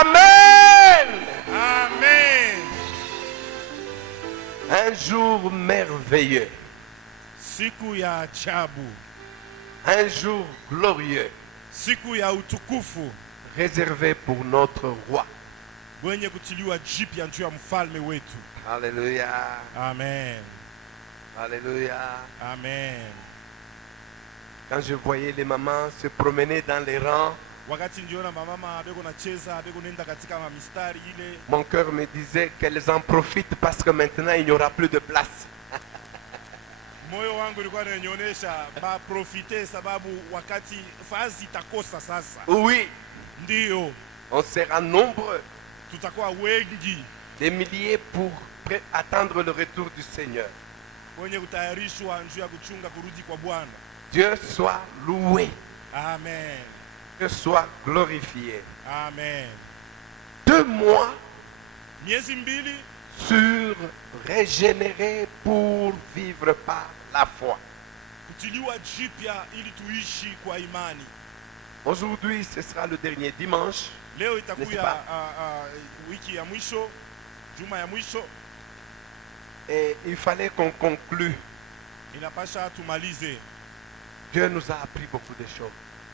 Amen. Amen. Un jour merveilleux. Siku ya ajabu. Un jour glorieux. Siku ya utukufu. Réservé pour notre roi. Mwenye kutiliwa jipya juu ya mfalme wetu. Alléluia. Amen. Alléluia. Amen. Quand je voyais les mamans se promener dans les rangs, Wakati niliona mama beko nacheza, beko nenda katika mistari ile, mon cœur me disait qu'elles en profitent parce que maintenant il n'y aura plus de place. moyo wangu ulikuwa unanionyesha ba profite sababu wakati fazi itakosa sasa. Oui, Ndio, on sera nombreux, tutakuwa wengi des milliers pour attendre le retour du Seigneur. wenye kutayarishwa njia ya kuchunga kurudi kwa Bwana. Dieu soit loué, Amen. Dieu soit glorifié. Amen. 2 mois Miezi mbili sur régénérer pour vivre par la foi. kutiliwa jipya ili tuishi kwa imani. Aujourd'hui, ce sera le dernier dimanche. Leo N'est-ce itakuwa pas? wiki ya mwisho, juma ya mwisho, Et il fallait qu'on conclue. inapasha tumalize. Dieu nous a appris beaucoup de choses.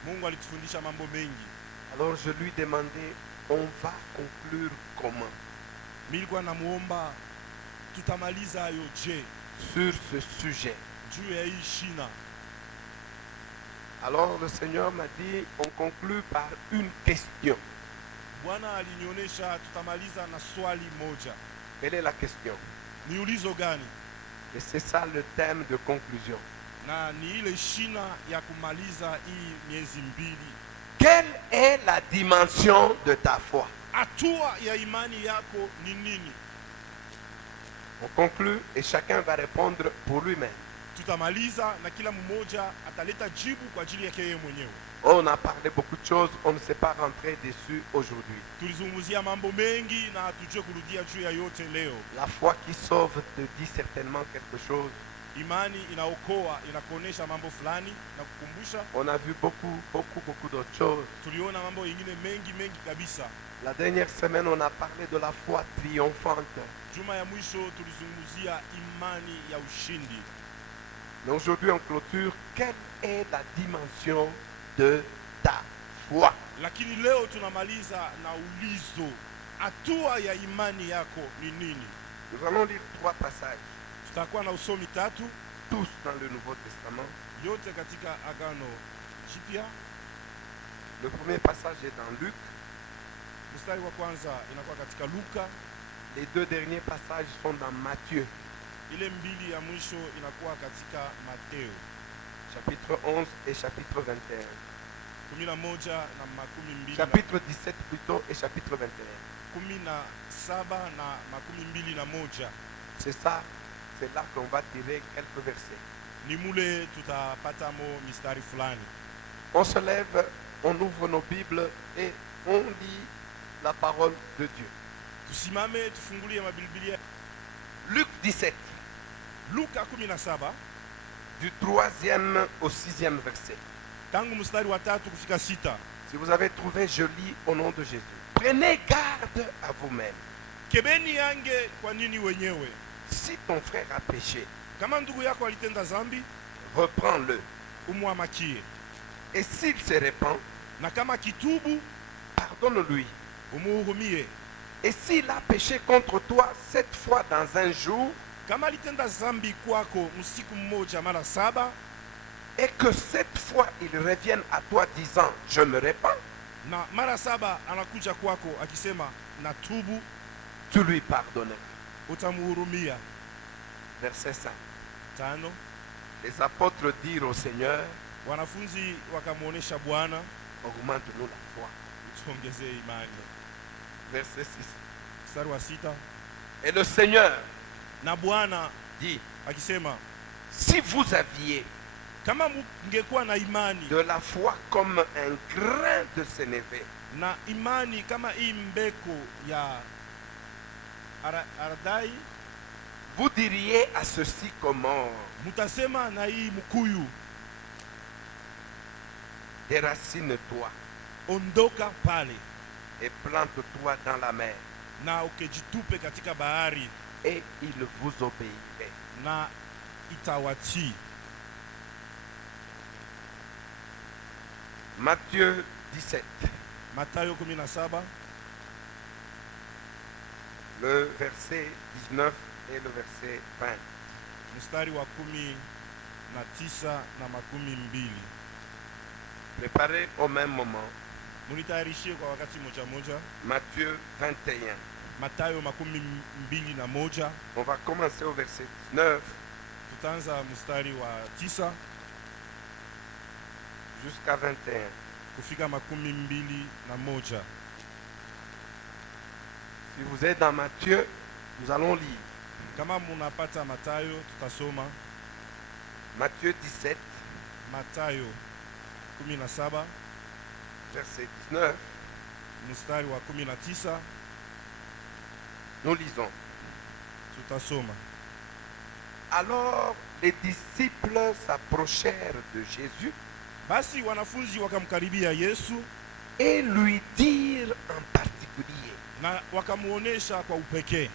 Mungu alitufundisha mambo mengi. Alors je lui demandais, on va conclure comment Mimi nilikuwa namuomba tutamaliza hayo je sur ce sujet? juu ya hii shina. Alors le Seigneur m'a dit, on conclut par une question. Bwana alinionyesha tutamaliza na swali moja. Quelle est la question? Ni ulizo gani? Et c'est ça le thème de conclusion. Na ni ile shina ya kumaliza hii miezi mbili. Quelle est la dimension de ta foi? Hatua ya imani yako ni nini? On conclut et chacun va répondre pour lui-même. Tutamaliza na kila mmoja ataleta jibu kwa ajili yake yeye mwenyewe. On a parlé beaucoup de choses, on ne s'est pas rentré dessus aujourd'hui. Tulizungumzia mambo mengi na hatujue kurudia juu ya yote leo. La foi qui sauve te dit certainement quelque chose. Imani inaokoa, inakuonesha mambo fulani na kukumbusha. On a vu beaucoup d'autres choses. Tuliona mambo mengine mengi kabisa. La dernière semaine, on a parlé de la foi triomphante. Juma ya mwisho tulizungumzia imani ya ushindi. Mais aujourd'hui, on clôture. Quelle est la dimension de ta foi? Lakini leo tunamaliza na ulizo. Hatua ya imani yako ni nini? Nous allons lire 3 passages, Tutakuwa na usomi 3 tous dans le Nouveau Testament. yote katika Agano Jipya. Le premier passage est dans Luc. Mstari wa kwanza inakuwa katika Luka. Les 2 derniers passages sont dans Matthieu, Ile mbili ya mwisho inakuwa katika Mateo chapitre 11 et chapitre 21. 11 na 12 Chapitre 17 plutôt et chapitre 21. 17 na 21. C'est ça, c'est là qu'on va tirer quelques versets. Ni mule tutapatamo mistari fulani. On se lève, on ouvre nos Bibles et on lit la parole de Dieu. Tusimame tufungulie maBiblia. Luc 17, Luka 17 du 3e au 6e verset. tangu mstari wa 3 kufika 6. Si vous avez trouvé, je lis au nom de Jésus. Prenez garde à vous-même. Kebeni yange kwa nini wenyewe? Si ton frère a péché, Kama ndugu yako alitenda zambi, reprends-le. umwamakie. Et s'il se répand, Na kama kitubu, pardonne-lui. umuhurumie. Et s'il a péché contre toi 7 fois dans un jour, Kama alitenda zambi kwako msiku mmoja mara 7, et que 7 fois il revienne à toi disant, je me répands, na mara 7 anakuja kwako akisema natubu, tu lui pardonnes. utamuhurumia. Verset 5. 5. Les apôtres dirent au Seigneur, Wanafunzi wakamuonesha Bwana, augmente-nous la foi. tuongezee imani. Verset 6. Mstari wa 6. Et le Seigneur Na Bwana dit, akisema, si vous aviez kama mngekuwa na imani de la foi comme un grain de sénévé, na imani kama hii mbeko ya aradai, vous diriez à ceci comment, mutasema na hii mkuyu, déracine-toi ondoka pale et plante-toi dans la mer, na ukejitupe katika bahari, et il vous obéirait. na itawatii. Matthieu 17, Mathayo 17 le verset 19 et le verset 20. mstari wa 19 na 20. Préparez au même moment. Mulitayarishie kwa wakati moja moja. Matthieu 21. Mathayo 21. On va commencer au verset 19 Tutaanza mstari wa 9 jusqu'à 21. kufika 21. Si vous êtes dans Matthieu, nous allons lire. Kama munapata Mathayo tutasoma Matthieu 17, Mathayo 17 verset 19. mstari wa 19. Nous lisons. Tutasoma. Alors les disciples s'approchèrent de Jésus Basi wanafunzi wakamkaribia Yesu et lui dirent en particulier: na wakamuonesha kwa upekee,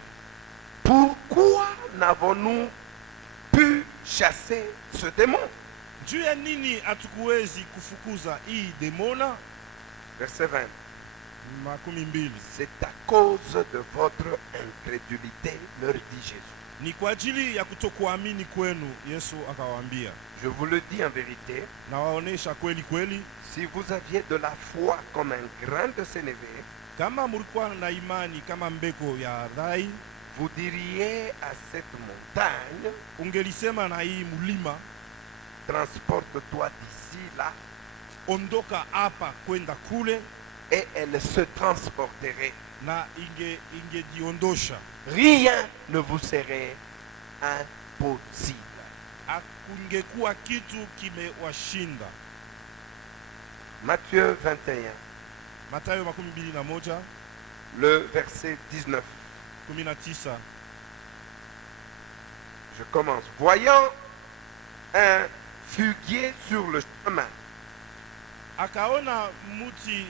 pourquoi n'avons-nous pu chasser ce démon? juu ya nini hatukuwezi kufukuza hii demona? Verset 20. 20. C'est à cause de votre incrédulité, leur dit Jésus. Ni kwa ajili ya kutokuamini kwenu, Yesu akawaambia. Je vous le dis en vérité, Na waonesha kweli kweli, si vous aviez de la foi comme un grain de sénévé, kama mulikuwa na imani kama mbeko ya rai, vous diriez à cette montagne: ungelisema na hii mulima, transporte-toi d'ici là, ondoka hapa kwenda kule, et elle se transporterait. na ingejiondosha. Rien ne vous serait impossible. Hakungekuwa kitu kimewashinda. Matthieu 21, Mathayo 21, le verset 19. 19. Je commence. Voyant un figuier sur le chemin, Akaona muti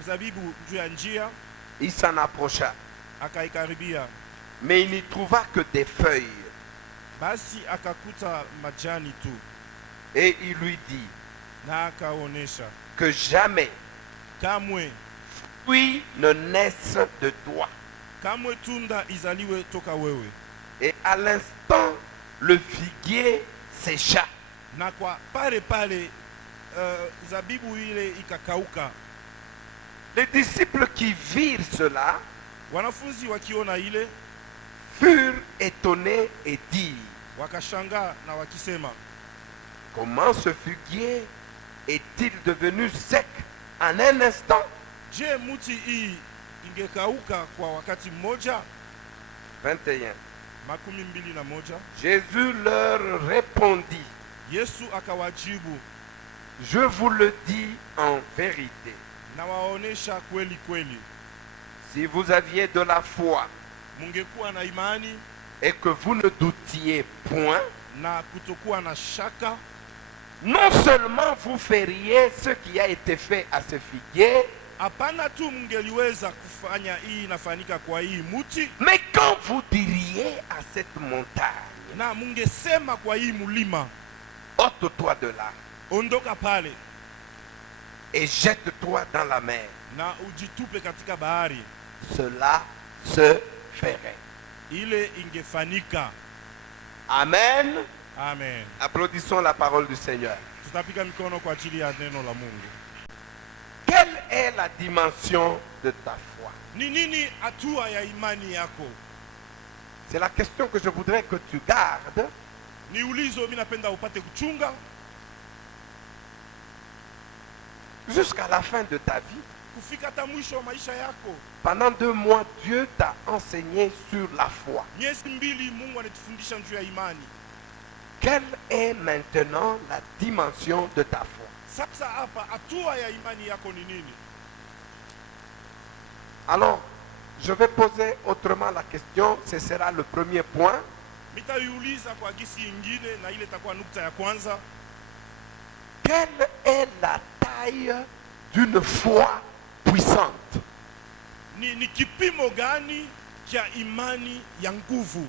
mzabibu juu ya njia, il s'en approcha, akaikaribia. mais il n'y trouva que des feuilles. Basi akakuta majani tu, Et il lui dit: na akaonesha, que jamais kamwe fruit ne naisse de toi. kamwe tunda izaliwe toka wewe. Et à l'instant, le figuier sécha. Na kwa pale pale zabibu ile ikakauka. Les disciples qui virent cela Wanafunzi wakiona ile furent étonnés et dirent: wakashangaa na wakisema, comment ce figuier est-il devenu sec en un instant? je, muti hii ingekauka kwa wakati mmoja? 21. 21. Jésus leur répondit: Yesu akawajibu, je vous le dis en vérité, na waonesha kweli kweli, si vous aviez de la foi mungekuwa na imani et que vous ne doutiez point, na kutokuwa na shaka, non seulement vous feriez ce qui a été fait à ce figuier, hapana tu mungeliweza kufanya hii inafanyika kwa hii muti, mais quand vous diriez à cette montagne: na mungesema kwa hii mulima, ôte-toi de là ondoka pale et jette-toi dans la mer, na ujitupe katika bahari, cela se ferait. ile ingefanyika. Amen. Amen. Applaudissons la parole du Seigneur. Tutapika mikono kwa ajili ya neno la Mungu. Quelle est la dimension de ta foi? Ni nini hatua ya imani yako? C'est la question que je voudrais que tu gardes Ni ulizo mimi napenda upate kuchunga jusqu'à la fin de ta vie. kufika hata mwisho wa maisha yako. Pendant 2 mois, Dieu t'a enseigné sur la foi. Miezi 2 Mungu anatufundisha juu ya imani. Quelle est maintenant la dimension de ta foi? Sasa hapa hatua ya imani yako ni nini? Alors, je vais poser autrement la question, ce sera le premier point. Mitaiuliza kwa gisi ingine na ile itakuwa nukta ya kwanza. Quelle est la taille d'une foi puissante? ni kipimo gani cha imani ya nguvu,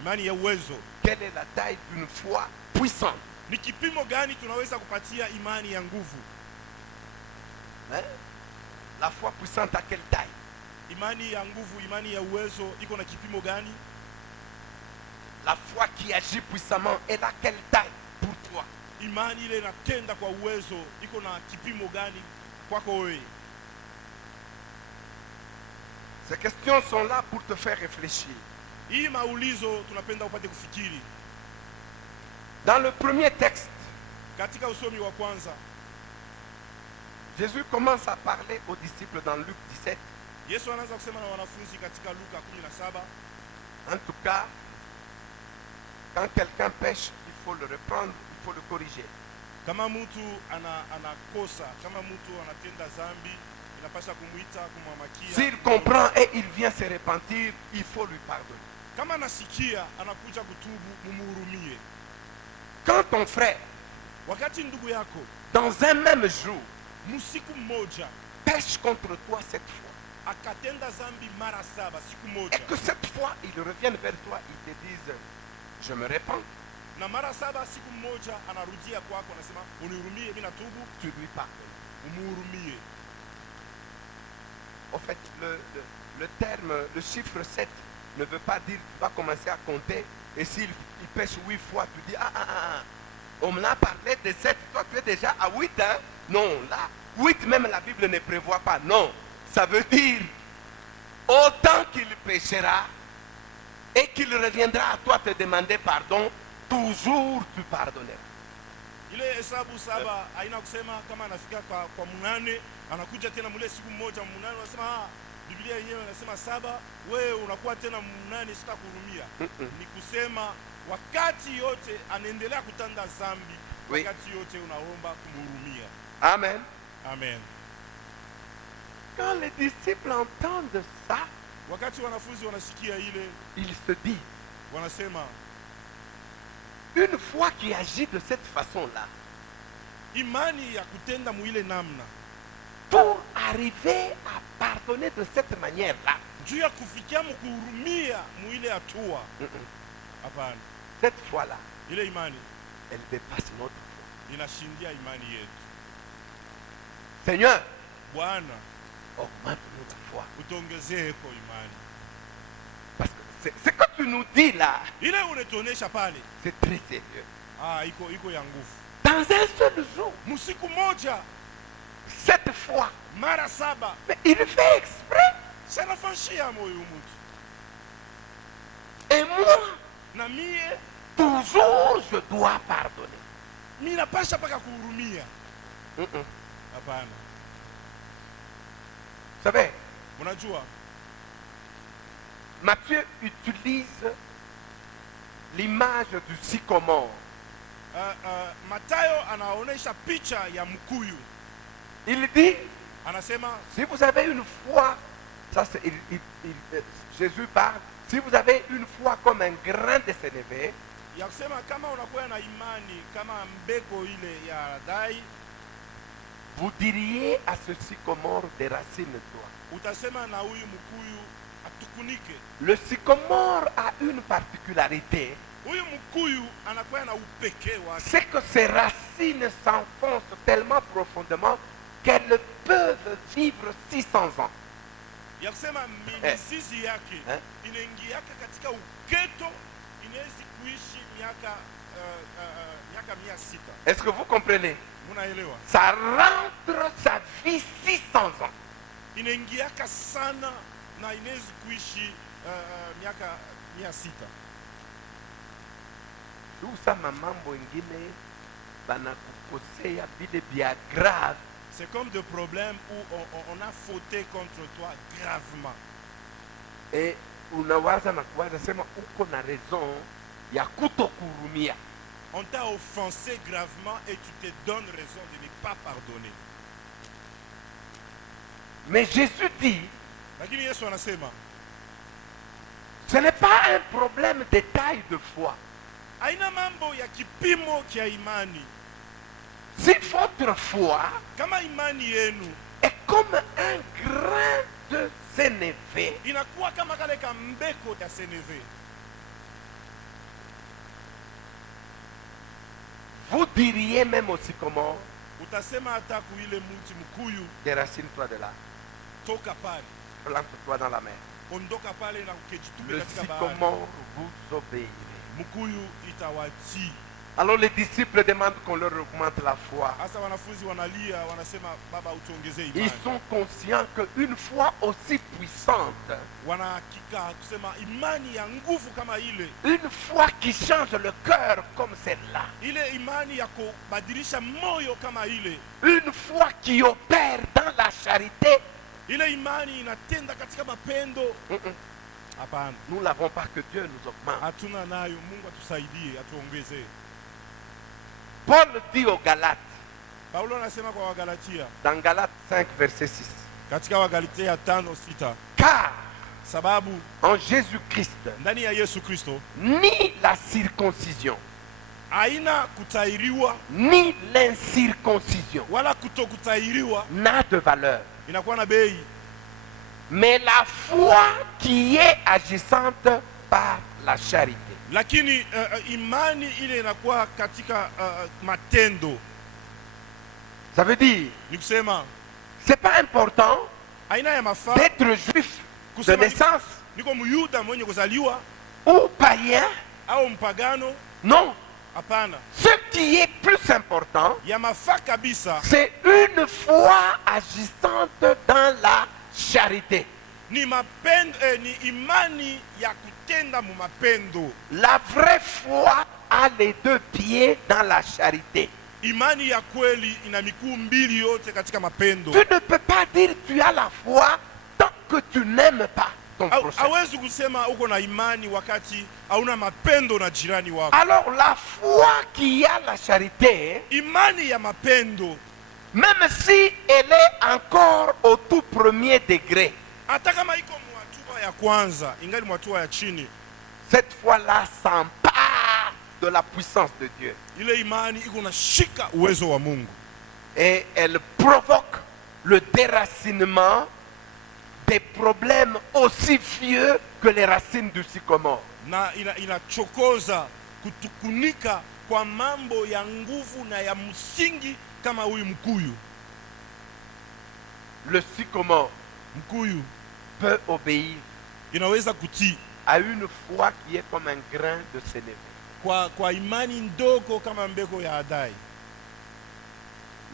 imani ya uwezo? Quelle est la taille d'une foi puissante? Ni kipimo gani tunaweza kupatia imani ya nguvu? Hein? La foi puissante à quelle taille? Imani ya nguvu, imani ya uwezo iko na kipimo gani? La foi qui agit puissamment est à quelle taille pour toi? Imani ile inatenda kwa uwezo iko na kipimo gani kwako wewe? Ces questions sont là pour te faire réfléchir. Hii maulizo tunapenda upate kufikiri. Dans le premier texte, Katika usomi wa kwanza, Jésus commence à parler aux disciples dans Luc 17. Yesu anaanza kusema na wanafunzi katika Luka 17. En tout cas, quand quelqu'un pêche, il faut le reprendre, il faut le corriger. Kama mtu anakosa, kama mtu anatenda dhambi, inapaswa kumuita, kumwamakia. S'il comprend et il vient se repentir, il faut lui pardonner. Kama anasikia anakuja kutubu, mumuhurumie. Quand ton frère, Wakati ndugu yako dans un même jour, musiku mmoja pêche contre toi cette fois, akatenda dhambi mara 7 siku moja, et que cette fois, il revienne vers toi, il te dise, je me répands, na mara 7 siku moja anarudia kwako, anasema unihurumie, mimi natubu, tu lui pardonnes. umuhurumie. En fait, le terme, le chiffre 7 ne veut pas dire que tu vas commencer à compter, et s'il pêche 8 fois, tu dis, on me l'a parlé de 7, toi tu es déjà à 8, hein? Non, là, 8 même la Bible ne prévoit pas, non. Ça veut dire, autant qu'il péchera, et qu'il reviendra à toi te demander pardon, toujours tu pardonneras. Ile hesabu 7 haina kusema kama anafika kwa munane anakuja tena mule siku moja munane, unasema Biblia yenyewe inasema 7, wewe unakuwa tena munane sitakuhurumia. Ni kusema wakati yote anaendelea kutenda dhambi, Oui. wakati yote unaomba kumhurumia. Amen. Amen. Quand les disciples entendent ça, Wakati wanafunzi wanasikia ile, ils se disent, wanasema une foi qui agit de cette façon-là, imani ya kutenda muile namna, pour arriver à pardonner de cette manière-là, juu ya kufikia mkuhurumia muile hatua. Hapana, cette foi-là, ile imani elle dépasse notre foi. inashindia imani yetu. Seigneur, Bwana, augmente notre foi. utongezeko imani. Parce que ce que tu nous dis là, Ile unatuonesha pale, c'est très sérieux. iko ya nguvu. Dans un seul jour, Musiku moja cette foi, mara 7, mais il fait exprès. sanafanyia moyo mtu. Et moi, Na mie toujours, je dois pardonner. mimi napasha paka kuhurumia. Hapana. Vous savez, Unajua Matthieu utilise l'image du sycomore. Mathayo anaonesha picha ya mkuyu. Il dit, Anasema si vous avez une foi, ça c'est, Jésus parle, si vous avez une foi comme un grain de sénévé, ya kusema kama unakuwa na imani kama mbeko ile ya dai, vous diriez à ce sycomore déracine-toi. utasema na huyu mkuyu atukunike. Le sycomore a une particularité, Huyu mkuyu anakuwa na upekee wake, c'est que ses racines s'enfoncent tellement profondément qu'elles peuvent vivre 600 ans. ya kusema mizizi yake Eh. inaingiaka katika uketo, inaweza kuishi miaka 600. Est-ce que vous comprenez? Munaelewa? Ça rentre sa vie 600 ans. Inaingiaka sana na inaweza kuishi miaka 600. Tusa mamambo ingine banakukosea vile vya grave. C'est comme des problèmes où on a fauté contre toi gravement. Et unawaza na kuwaza sema uko na raison ya kutokuhurumia. On t'a offensé gravement et tu te donnes raison de ne pas pardonner. Mais Jésus dit, Lakini Yesu anasema ce n'est pas un problème de taille de foi. haina mambo ya kipimo kia imani. Si votre foi Kama imani yenu est comme un grain de sénévé. inakuwa kama kale kambeko ya seneve. Vous diriez même au sycomore, Utasema hata kuile mti mkuyu, déracine-toi de là, toka pale, plante-toi dans la mer. ondoka pale na ukejitume Le katika bahari. sycomore vous obéirait. Mkuyu itawatii. Alors les disciples demandent qu'on leur augmente la foi. Hasa wanafunzi wanalia, wanasema baba utuongezee Ils imani. sont conscients qu'une foi aussi puissante, Wanahakika kusema imani ya nguvu kama ile, une foi qui change le cœur comme celle-là, ile imani ya kubadilisha moyo kama ile, une foi qui opère dans la charité, ile imani inatenda katika mapendo. Hapana, nous n'avons pas, que Dieu nous augmente. hatuna nayo. Mungu atusaidie, atuongezee. Paul dit aux Galates, Paulo anasema kwa Wagalatia, dans Galates 5, verset 6, katika Wagalatia 5:6, car sababu en Jésus-Christ, ndani ya Yesu Kristo ni la circoncision, haina kutahiriwa ni l'incirconcision wala kutokutahiriwa n'a de valeur, inakuwa na bei, mais la foi qui est agissante par la charité. lakini imani ile inakuwa katika matendo. Ça veut dire, Ni kusema c'est pas important aina ya mafaa d'être juif de kusema naissance niko Myuda mwenye kuzaliwa ou païen. au mpagano. Non. Hapana, Ce qui est plus important, ya mafaa kabisa c'est une foi agissante dans la charité. ni mapendo, ni imani ya kutenda mu mapendo. La vraie foi a les deux pieds dans la charité. Imani ya kweli ina miguu mbili yote katika mapendo. Tu ne peux pas dire tu as la foi tant que tu n'aimes pas ton prochain. Hawezi kusema uko na imani wakati hauna mapendo na jirani wako. Alors la foi qui a la charité, Imani ya mapendo, même si elle est encore au tout premier degré, hata kama iko mwatua ya kwanza, ingali mwatua ya chini, cette foi-là s'empare de la puissance de Dieu. ile imani iko na shika uwezo wa Mungu, Et elle provoque le déracinement des problèmes aussi vieux que les racines du sycomore. na inachokoza kutukunika kwa mambo ya nguvu na ya msingi kama huyu mkuyu. Le sycomore Mkuyu peut obéir inaweza kutii à une foi qui est comme un grain de sénévé. kwa imani ndogo kama mbeko ya Adai.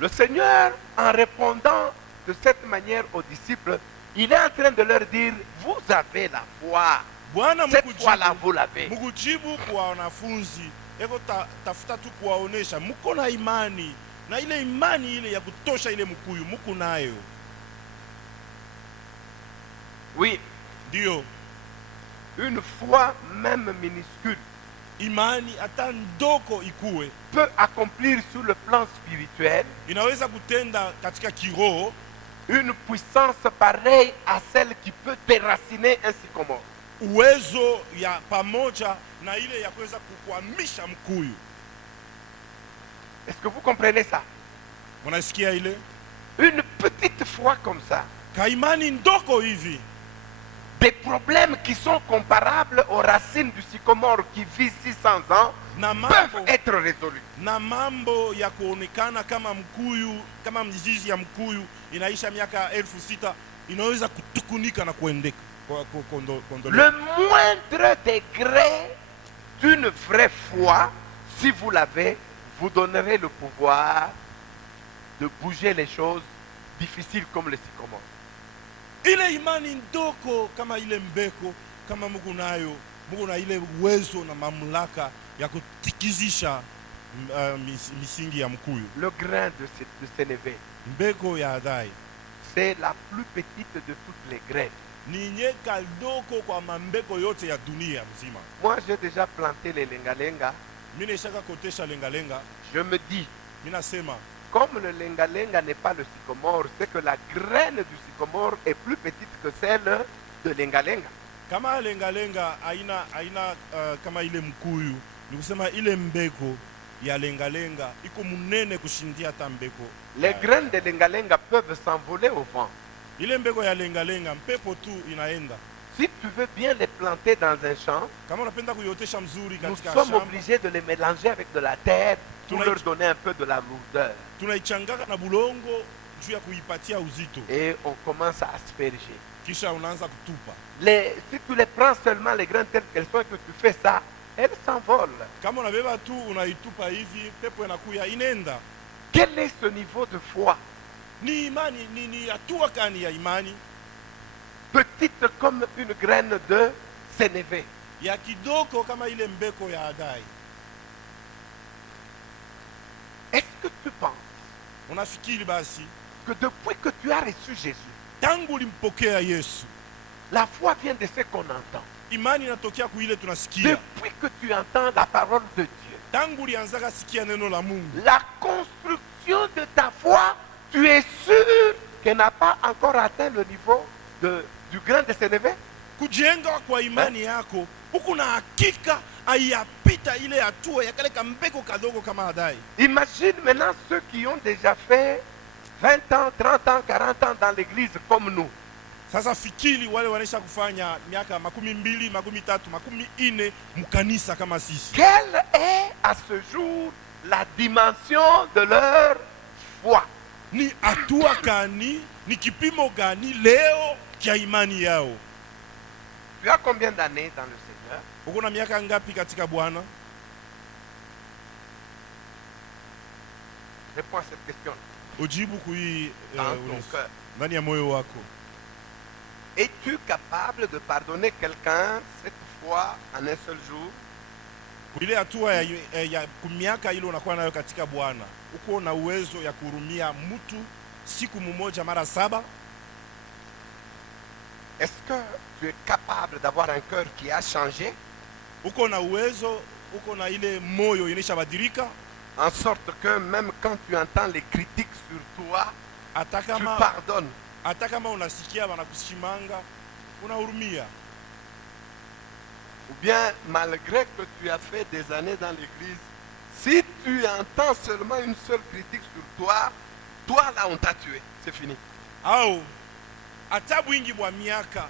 Le Seigneur, en répondant de cette manière aux disciples, il est en train de leur dire, vous avez la foi. Bwana Cette foi-là, vous l'avez. mukujibu kwa wanafunzi eko tafuta tu kuwaonesha muko na imani, na ile imani ile ya kutosha ile mkuyu muko nayo. Oui, Ndio une foi même minuscule imani hata ndoko ikuwe peut accomplir sur le plan spirituel inaweza kutenda katika kiroho une puissance pareille à celle qui peut déraciner un sycomore. uwezo ya pamoja na ile ya kuweza kukwamisha mkuyu. Est-ce que vous comprenez ça? Unasikia ile Une petite foi comme ça, kaimani ndoko hivi, des problèmes qui sont comparables aux racines du sycomore qui vit 600 ans na peuvent mambo être résolus. na mambo ya kuonekana kama mkuyu, kama mizizi ya mkuyu inaisha miaka 6,000 inaweza kutukunika na kuendeka Le moindre degré d'une vraie foi, si vous l'avez, vous donnerez le pouvoir de bouger les choses difficiles comme le sycomore. ile imani ndoko kama ile mbeko, kama Mungu nayo, Mungu na ile uwezo na mamlaka ya kutikizisha misingi ya mkuyu. Le grain de sénévé, Mbeko ya Adai c'est la plus petite de toutes les graines. ni nyeka ndoko kwa mambeko yote ya dunia mzima. Moi, j'ai déjà planté les lengalenga. Mimi nishaka kotesha lengalenga, Je me dis, mimi nasema comme le lengalenga n'est pas le sycomore, c'est que la graine du sycomore est plus petite que celle de lengalenga. kama lengalenga haina kama ile mkuyu, ni kusema ile mbeko ya lengalenga iko munene kushindia hata mbeko. Les graines de lengalenga peuvent s'envoler au vent. ile mbeko ya lenga mpepo tu inaenda. Si tu veux bien les planter dans un champ, Kama unapenda kuiotesha mzuri nous katika sommes shamba, obligés de les mélanger avec de la terre pour Tuna- leur donner un peu de la lourdeur. tunaichangaka na bulongo juu ya kuipatia uzito, Et on commence à asperger. kisha unaanza kutupa. Si tu les prends seulement les graines telles qu'elles sont et que tu fais ça, elles s'envolent. Kama unabeba tu unaitupa hivi, pepo inakuya inenda. Quel est ce niveau de foi? Ni imani, ni hatua kani ya imani Petite comme une graine de sénévé. ya kidogo kama ile mbeko ya Adai. Est-ce que tu penses Unafikiri basi que depuis que tu as reçu Jésus, tangu ulimpokea Yesu, la foi vient de ce qu'on entend? imani inatokea kuile tunasikia. Depuis que tu entends la parole de Dieu, Tangu ulianzaka sikia neno la Mungu, la construction de ta foi, tu es sûr qu'elle n'a pas encore atteint le niveau du grain de sénévé? kujenga kwa imani yako huku na hakika haiyapita ile hatua ya kale kambeko kadogo kama Adai. Imagine maintenant ceux qui ont déjà fait 20 ans, 30 ans, 40 ans dans l'église comme nous. Sasa fikiri wale wanaisha kufanya miaka 20, 30, 40 mkanisa kama sisi. Quelle est à ce jour la dimension de leur foi? Ni hatua gani, ni kipimo gani leo kia imani yao? Tu as combien d'années dans le Seigneur? Uko na miaka ngapi katika Bwana? Réponds à cette question Ujibu kui dans ton cœur. ndani ya moyo wako. Es-tu capable de pardonner quelqu'un cette fois en un seul jour? Ile hatua ya miaka ile unakuwa nayo katika Bwana, uko na uwezo ya kurumia mtu siku mmoja mara 7? Est-ce que tu es capable d'avoir un cœur qui a changé, Uko na uwezo, uko na ile moyo inishabadilika, en sorte que même quand tu entends les critiques sur toi, hata tu kama pardonnes? hata kama unasikia wanakushimanga unahurumia? Ou bien, malgré que tu as fait des années dans l'église, si tu entends seulement une seule critique sur toi, toi là on t'a tué, c'est fini. Au hata bwingi bwa miaka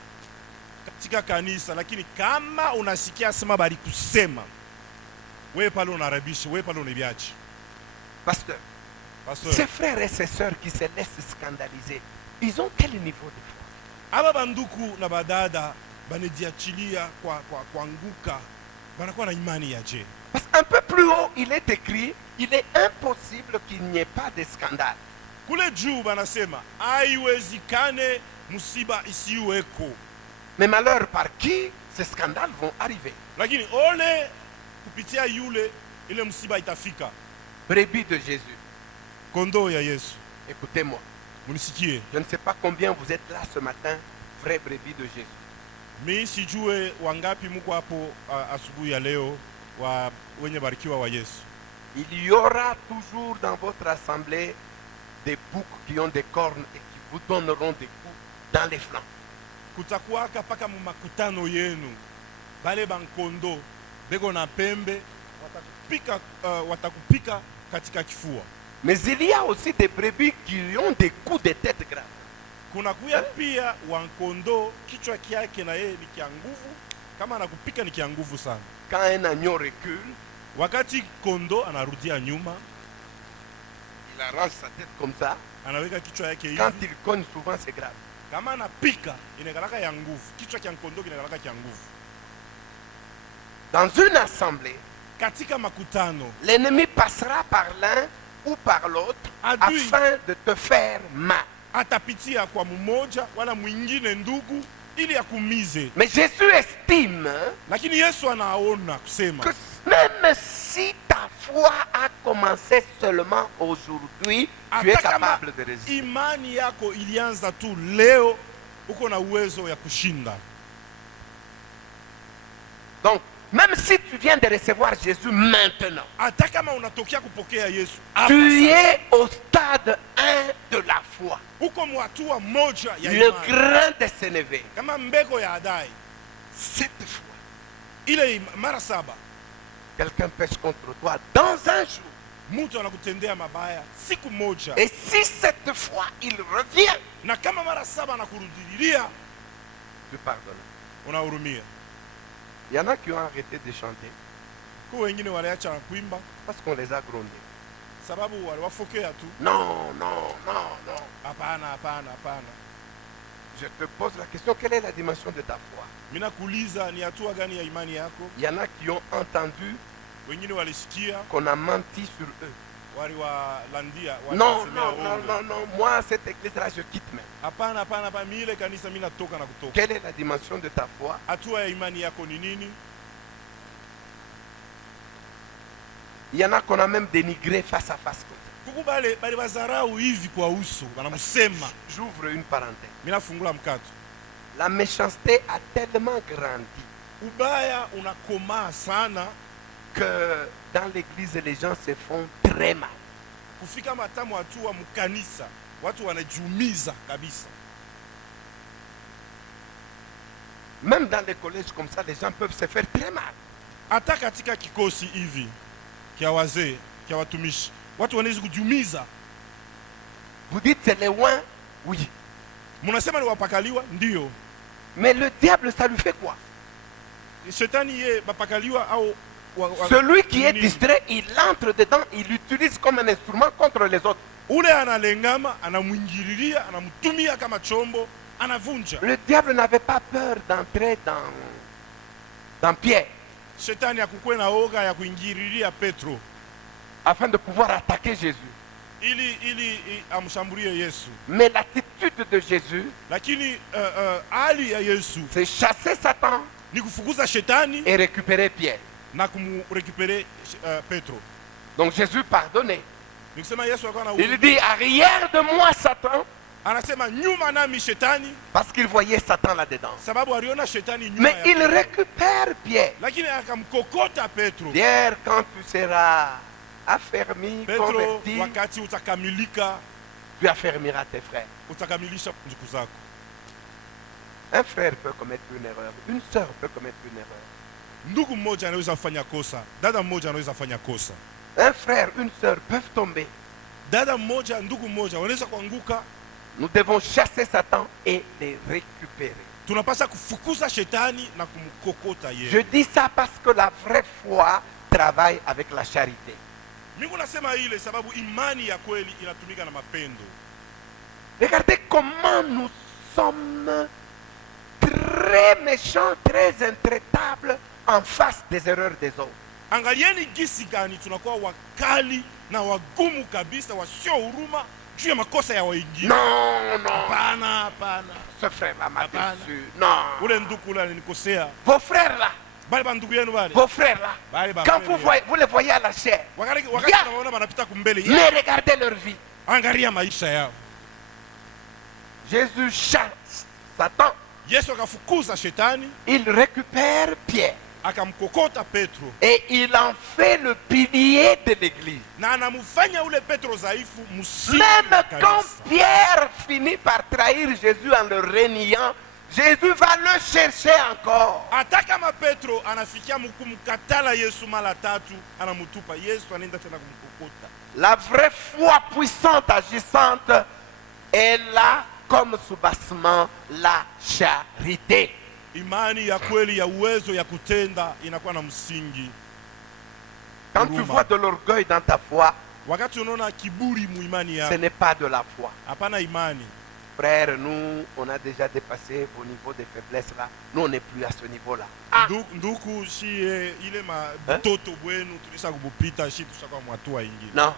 katika kanisa, lakini kama unasikia sema bali kusema, wewe pale unarabisha, wewe pale unibiachi. Pasteur, Pastor, ces frères et ces sœurs qui se laissent scandaliser, ils ont quel niveau de foi? aba banduku na badada banejiachilia kwa nguka, banakuwa na imani ya je? Parce qu'un peu plus haut, il est écrit, il est impossible qu'il n'y ait pas de scandale. Kule juu banasema haiwezekane musiba isiweko, Mais malheur par qui ces scandales vont arriver? lakini ole kupitia yule ile msiba itafika. Brebis de Jésus, Kondoo ya Yesu, écoutez-moi. munisikie. Je ne sais pas combien vous êtes là ce matin, vrais brebis de Jésus. Mi sijue wangapi muko hapo asubuhi ya leo wa wenye barikiwa wa Yesu. Il y aura toujours dans votre assemblée des boucs qui ont des cornes et qui vous donneront des coups dans les flancs. Kutakuwaka paka mu makutano yenu bale bankondo beko na pembe watakupika katika kifua. Mais il y a aussi des brebis qui ont des coups de tête graves. Kuna kuya pia wankondo kichwa kyake na yeye ni kia nguvu, kama anakupika ni kia nguvu sana. Quand un agneau recule, Wakati kondo anarudia nyuma, il arrange sa tête comme ça. anaweka kichwa yake hivi. Quand il cogne, souvent c'est grave. Kama anapika inakalaka ya nguvu, kichwa kia kondo kinakalaka kia nguvu. Dans une assemblée, Katika makutano l'ennemi passera par l'un ou par l'autre Adui. afin de te faire mal. atapitia kwa mmoja wala mwingine ndugu ili akumize, Mais Jésus estime lakini Yesu anaona kusema que même si ta foi a commencé seulement aujourd'hui, tu es hata kama capable de résister. imani yako ilianza tu leo, uko na uwezo ya kushinda. Donc, même si tu viens de recevoir Jésus maintenant, Hata kama unatokea kupokea Yesu tu es au stade 1 de la foi. uko mwatua moja ya Le imani, grain de sénévé. kama mbeko ya Adai Cette foi. ile mara 7. Quelqu'un pêche contre toi dans un jour. mtu anakutendea mabaya siku moja, et si cette fois il revient, na kama mara 7 anakurudilia, tu pardonnes. unahurumia. Il y en a qui ont arrêté de chanter Kwa wengine waliacha kuimba parce qu'on les a grondés. sababu waliwafokea tu. Non, non, non, non. Hapana, hapana, hapana. Je te pose la question, quelle est la dimension de ta foi? Mina kuuliza ni hatua gani ya imani yako? Il y en a qui ont entendu Wengine walisikia qu'on a menti sur eux. waliwalandia. Non, non, non, non, non. Moi, cette église-là, je quitte même. Hapana, hapana, hapana. Mile kanisa mimi natoka na kutoka. Quelle est la dimension de ta foi? Hatua ya imani yako ni nini? Il y en a qu'on a même dénigré face à face. Kukubale bali bazarau hivi kwa uso, wanamusema. J'ouvre une parenthèse. Mina fungula mkato. La méchanceté a tellement grandi Ubaya unakomaa sana que dans l'église, les gens se font très mal. kufika matamu hatua mkanisa. Watu wanajiumiza kabisa. Même dans les collèges comme ça, les gens peuvent se faire très mal. Hata katika kikosi hivi kia wazee, kia watumishi, watu wanaweza kujiumiza. Vous dites c'est les ouins? Oui. Munasema ni wapakaliwa? Ndio. Mais le diable, ça lui fait quoi? Shetani ye bapakaliwa au Celui qui est distrait, il entre dedans, il l'utilise comme un instrument contre les autres. Ule analengama, anamwingililia, anamtumia kama chombo, anavunja. Le diable n'avait pas peur d'entrer dans Pierre Shetani hakukuwa na oga ya kuingililia Petro afin de pouvoir attaquer Jésus. ili amshambulie Yesu. Mais l'attitude de Jésus, Lakini hali ya Yesu c'est chasser Satan ni kufukuza shetani et récupérer Pierre. na kumrekupere Petro. Donc Jésus pardonnait. Nikisema Yesu akawa na Il dit arrière de moi Satan, anasema nyuma nami shetani, parce qu'il voyait Satan là-dedans. sababu aliona shetani nyuma Mais ya il Petro. récupère Pierre. Lakini akamkokota Petro. Pierre, quand tu seras affermi, Petro, converti, wakati utakamilika, tu affermiras tes frères. utakamilisha ndugu zako. Un frère peut commettre une erreur, une sœur peut commettre une erreur. Ndugu mmoja anaweza kufanya kosa, dada mmoja anaweza kufanya kosa. Un frère, une sœur peuvent tomber. Dada mmoja, ndugu mmoja wanaweza kuanguka. Nous devons chasser Satan et les récupérer. Tunapaswa kufukuza shetani na kumkokota Je yeye. dis ça parce que la vraie foi travaille avec la charité. Mungu nasema ile sababu imani ya kweli inatumika na mapendo. Regardez comment nous sommes très méchants, très intraitables en face des erreurs des autres. Angalieni gisi gani tunakuwa wakali na wagumu kabisa, wasio huruma juu ya makosa ya wengine. Non, non, Hapana, hapana. ce frère-là m'a Hapana. déçu. Non. Ule ndugu ule alinikosea. Vos frères-là, Bali ba ndugu yenu bali. vos frères-là, Bali ba. quand vous les voyez à la chair, wakati Ya. tunaona wanapita kumbele. mais regardez leur vie. Angalia maisha yao. Jésus chasse Satan, Yesu akafukuza shetani, il récupère Pierre akamkokota Petro et il en fait le pilier de l'église. na anamfanya ule Petro dhaifu msingi Même wa quand kanisa. Pierre finit par trahir Jésus en le reniant, Jésus va le chercher encore. Hata kama Petro anafikia kumkatala Yesu mara 3, anamutupa Yesu, anaenda tena kumkokota. La vraie foi puissante, agissante, est là comme soubassement la charité. Imani ya kweli ya uwezo ya kutenda inakuwa na msingi. Quand tu Huruma. vois de l'orgueil dans ta foi, Wakati unaona kiburi mu imani ce yako, n'est pas de la foi. hapana imani. Frère, nous, on a déjà dépassé vos niveaux de faiblesse là. Nous, on n'est plus à ce niveau-là. Nduku si ile mtoto bwenu tulisha kubupita, shi tushakuwa mwatua ingine. Non.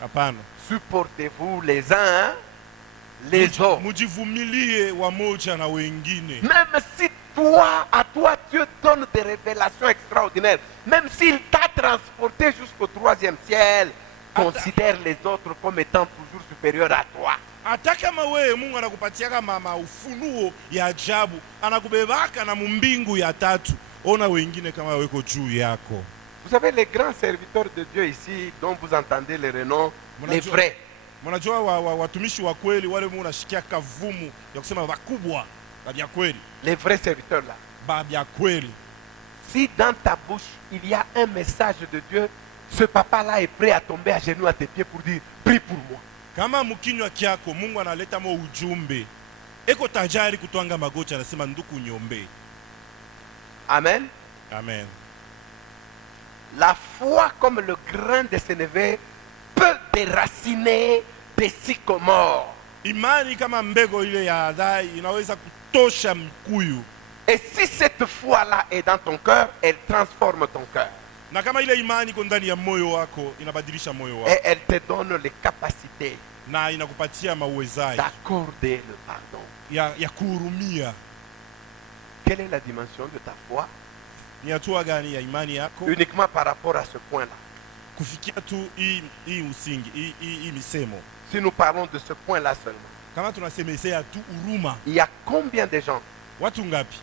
Hapana. Supportez-vous les uns, hein, les autres. Mujivumilie wamoja na wengine. Même si toi, à toi, Dieu donne des révélations extraordinaires. Même s'il t'a transporté jusqu'au 3e ciel, considère les autres comme étant toujours supérieurs à toi. Hata kama wewe Mungu anakupatia kama ufunuo ya ajabu, anakubebaka na mbingu ya 3, ona wengine kama weko juu yako. Vous savez, les grands serviteurs de Dieu ici, dont vous entendez les renoms, les vrais. Mnajua watumishi wa kweli wale Mungu anashikia kavumu ya kusema wakubwa babia kweli. Les vrais serviteurs là. Babia kweli. Si dans ta bouche il y a un message de Dieu, ce papa-là est prêt à tomber à genoux à tes pieds pour dire, prie pour moi. Kama mkinywa kyako Mungu analeta mo ujumbe, eko tajari kutwanga magoti, anasema nduku nyombe. Amen. Amen. La foi comme le grain de sénévé peut déraciner des sycomores. Imani kama mbego ile ya adai inaweza kutosha mkuyu. Et si cette foi-là est dans ton cœur, elle transforme ton cœur. Na kama ile imani iko ndani ya moyo wako, inabadilisha moyo Et wako elle te donne les capacités na inakupatia mauwezaji d'accorder le pardon. ya kuhurumia. Quelle est la dimension de ta foi? Ni hatua gani ya imani yako? Uniquement par rapport à ce point-là. Kufikia tu hii usingi, hii misemo. Si nous parlons de ce point-là seulement, Kama tunasemezea tu huruma, il y a combien de gens watu ngapi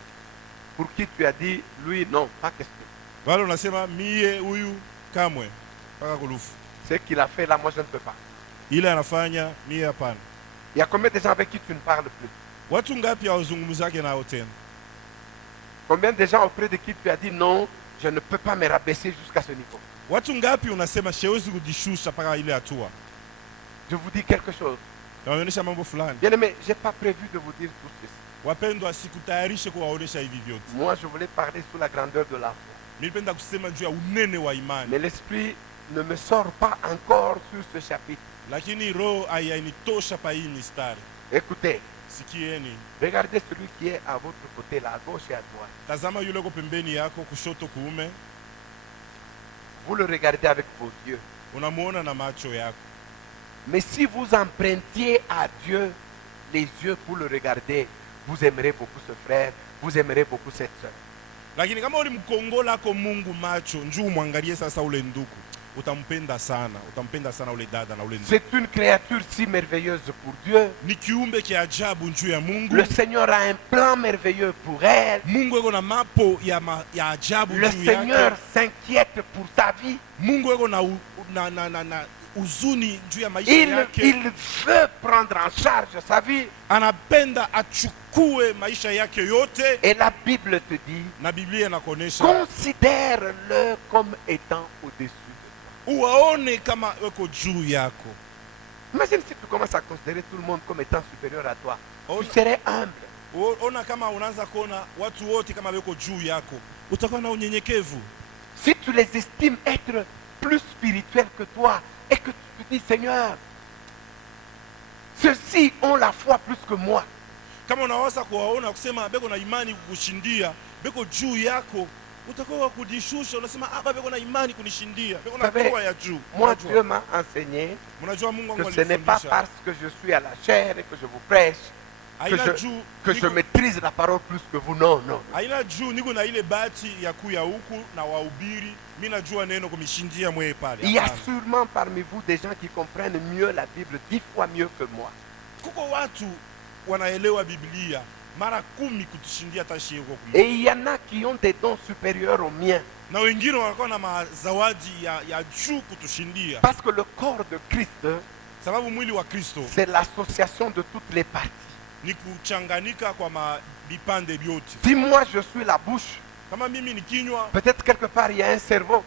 pour qui tu as dit, lui, non, pas question. wale unasema mie huyu kamwe mpaka kulufu, Ce qu'il a fait là, moi je ne peux pas. ile anafanya mie hapana. Il y a combien de gens avec qui tu ne parles plus? Watu ngapi hawazungumzake nao tena? Combien de gens auprès de qui tu as dit, non, je ne peux pas me rabaisser jusqu'à ce niveau? Watu ngapi unasema siwezi kujishusha mpaka ile hatua? Je vous dis quelque chose. Naonyesha mambo fulani. Bien aimé, je n'ai pas prévu de vous dire tout ceci. Wapendwa, sikutayarishe kuwaonesha hivi vyote. Moi, je voulais parler sur la grandeur de la foi. Nilipenda kusema juu ya unene wa imani, Mais l'esprit ne me sort pas encore sur ce chapitre. lakini roho hainitosha pa hii mistari. Écoutez, Sikieni, regardez celui qui est à votre côté, là, à gauche et à droite. tazama yule ko pembeni yako, kushoto kuume, Vous le regardez avec vos yeux. unamuona na macho yako. Mais si vous empruntiez à Dieu les yeux pour le regarder, vous aimerez beaucoup ce frère, vous aimerez beaucoup cette soeur. Lakini kama ulimkongola ko Mungu macho, njoo muangalie sasa ule nduku, utampenda sana ule dada na ule nduku. C'est une créature si merveilleuse pour Dieu. Ni kiumbe kia ajabu njuu ya Mungu. Le Seigneur a un plan merveilleux pour elle. Mungu eko na mapo ya ajabu Le juu Seigneur yake. s'inquiète pour sa vie. Mungu eko na uzuni juu ya maisha yake. Il veut prendre en charge sa vie. Anapenda achukue maisha yake yote. Et la Bible te dit, Na Biblia inakuonesha considère-le comme étant au-dessus de uwaone kama weko juu yako. toi. Imagine si tu commences à considérer tout le monde comme étant supérieur à toi. Oh, Tu serais humble. Ona kama unaanza kuona watu wote kama weko juu yako, utakuwa na unyenyekevu. Si tu les estimes être plus spirituels que toi et que tu te dis, Seigneur, ceux-ci ont la foi plus que moi. Kama unaweza kuwaona kusema beko na imani kukushindia, beko juu yako, utakuwa kujishusha, unasema hapa beko na imani kunishindia, beko na kwa ya juu. Moi, Dieu m'a enseigné Mnajua Mungu wangu que ce n'est pas alifundisha. parce que je suis à la chair et que je vous prêche Haina juu que je maîtrise la parole plus que vous. Non, non. haina juu niko na ile bahati ya kuya huku na wahubiri, mimi najua neno kumishindia mwe pale. Il y a Hapana. sûrement parmi vous des gens qui comprennent mieux la Bible 10 fois mieux que moi. Kuko watu wanaelewa Biblia mara 10 kutushindia tashi huko. Et il y en a qui ont des dons supérieurs aux miens. Na wengine wanakuwa na mazawadi ya juu kutushindia. Parce que le corps de Christ, Sababu mwili wa Kristo c'est l'association de toutes les parties. ni kuchanganika kwa vipande vyote. Si moi je suis la bouche, Kama mimi ni kinywa, peut-être quelque part il y a un cerveau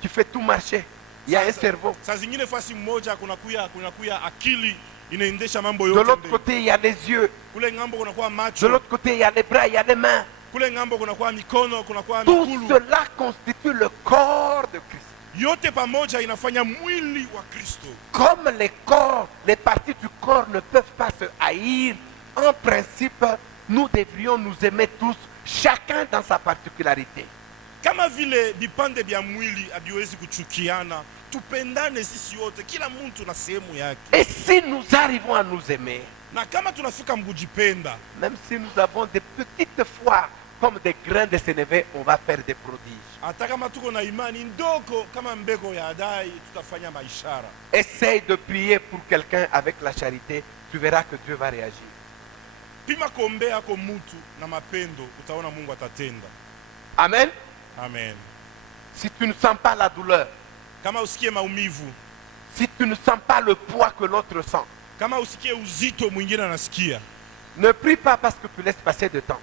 qui fait tout marcher. Il y a un cerveau. saa zingine fasi mmoja kunakuya akili inaendesha mambo De yote. l'autre côté, il y a les yeux. Kule ngambo kunakuwa De macho, l'autre côté, il y a les bras, il y a les mains. kule ngambo kunakuwa mikono, kunakuwa Tout mikulu. cela constitue le corps de Christ. Yote pamoja inafanya mwili wa Kristo. Comme les corps, les parties du corps ne peuvent pas se haïr, en principe, nous devrions nous aimer tous, chacun dans sa particularité. Kama vile vipande vya mwili haviwezi kuchukiana, tupendane sisi wote, kila mtu na sehemu yake. Et si nous arrivons à nous aimer, Na kama tunafika mkujipenda, même si nous avons des petites foi comme des grains de sénévé, on va faire des prodiges. hata kama tuko na imani ndogo kama mbeko ya adai, tutafanya maishara. Essaye de prier pour quelqu'un avec la charité, tu verras que Dieu va réagir. Pima kuombea kwa mtu na mapendo, utaona Mungu atatenda. Amen. Amen. Si tu ne sens pas la douleur, Kama usikie maumivu, si tu ne sens pas le poids que l'autre sent, kama usikie uzito mwingine anasikia, ne prie pas parce que tu laisses passer de temps.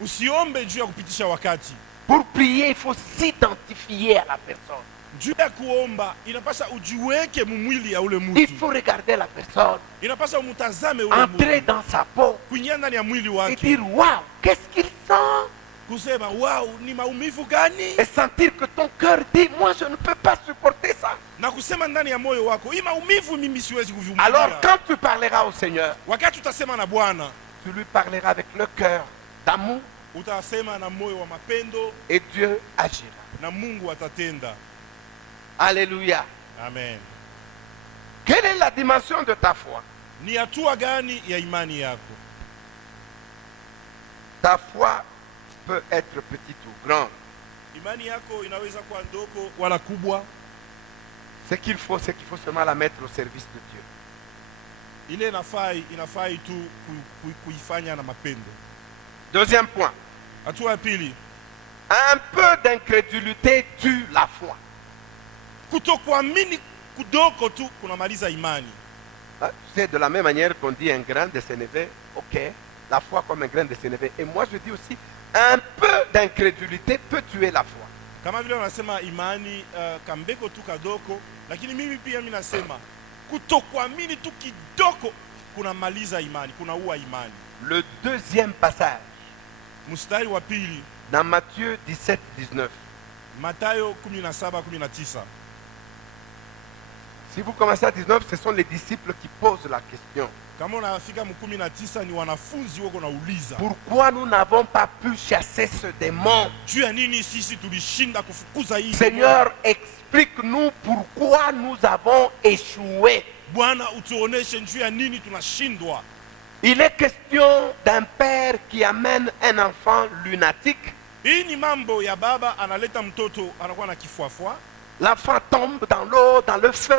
usiombe juu ya kupitisha wakati. Pour prier, il faut s'identifier à la personne. juu ya kuomba inapasha ujiweke mumwili ya ule Il mtu, faut regarder la personne, inapasha umutazame ule entrer mtu, dans sa peau kuingia ndani ya mwili et wake, dire waouh, qu'est-ce qu'il sent? kusema wow, ni maumivu gani, Et sentir que ton cœur dit moi je ne peux pas supporter ça. na kusema ndani ya moyo wako, hii maumivu mimi siwezi Alors kuvumilia. quand tu parleras au Seigneur, Wakati utasema na Bwana, tu lui parleras avec le cœur d'amour utasema na moyo wa mapendo, et Dieu agira. na Mungu atatenda. Alléluia. Amen. Quelle est la dimension de ta foi? Ni hatua gani ya imani yako? Ta foi peut être petite ou grande. Imani yako inaweza kuwa ndogo wala kubwa. Ce qu'il faut, c'est qu'il faut seulement la mettre au service de Dieu. Ile inafai tu kuifanya na mapendo. Deuxième point. Hatua ya pili, Un peu d'incrédulité tue la foi. kutokuamini kudogo tu kunamaliza imani. C'est de la même manière qu'on dit un grain de sénévé, ok, la foi comme un grain de sénévé. Et moi je dis aussi, un peu d'incrédulité peut tuer la foi. Kama vile wanasema imani kambeko tu kadogo, lakini mimi pia mimi nasema kutokuamini tu kidogo kunamaliza imani, kunaua imani. Le deuxième passage, Mstari wa pili, dans Matthieu 17, 19. Mathayo 17:19. Si vous commencez à 19, ce sont les disciples qui posent la question. Kama unafika mu 19 ni wanafunzi wako nauliza, Pourquoi nous n'avons pas pu chasser ce démon? juu ya nini sisi tulishinda kufukuza hii? Seigneur, explique-nous pourquoi nous avons échoué. Bwana utuoneshe juu ya nini tunashindwa. Il est question d'un père qui amène un enfant lunatique. Hii ni mambo ya baba analeta mtoto anakuwa na kifuafua. L'enfant tombe dans l'eau, dans le feu.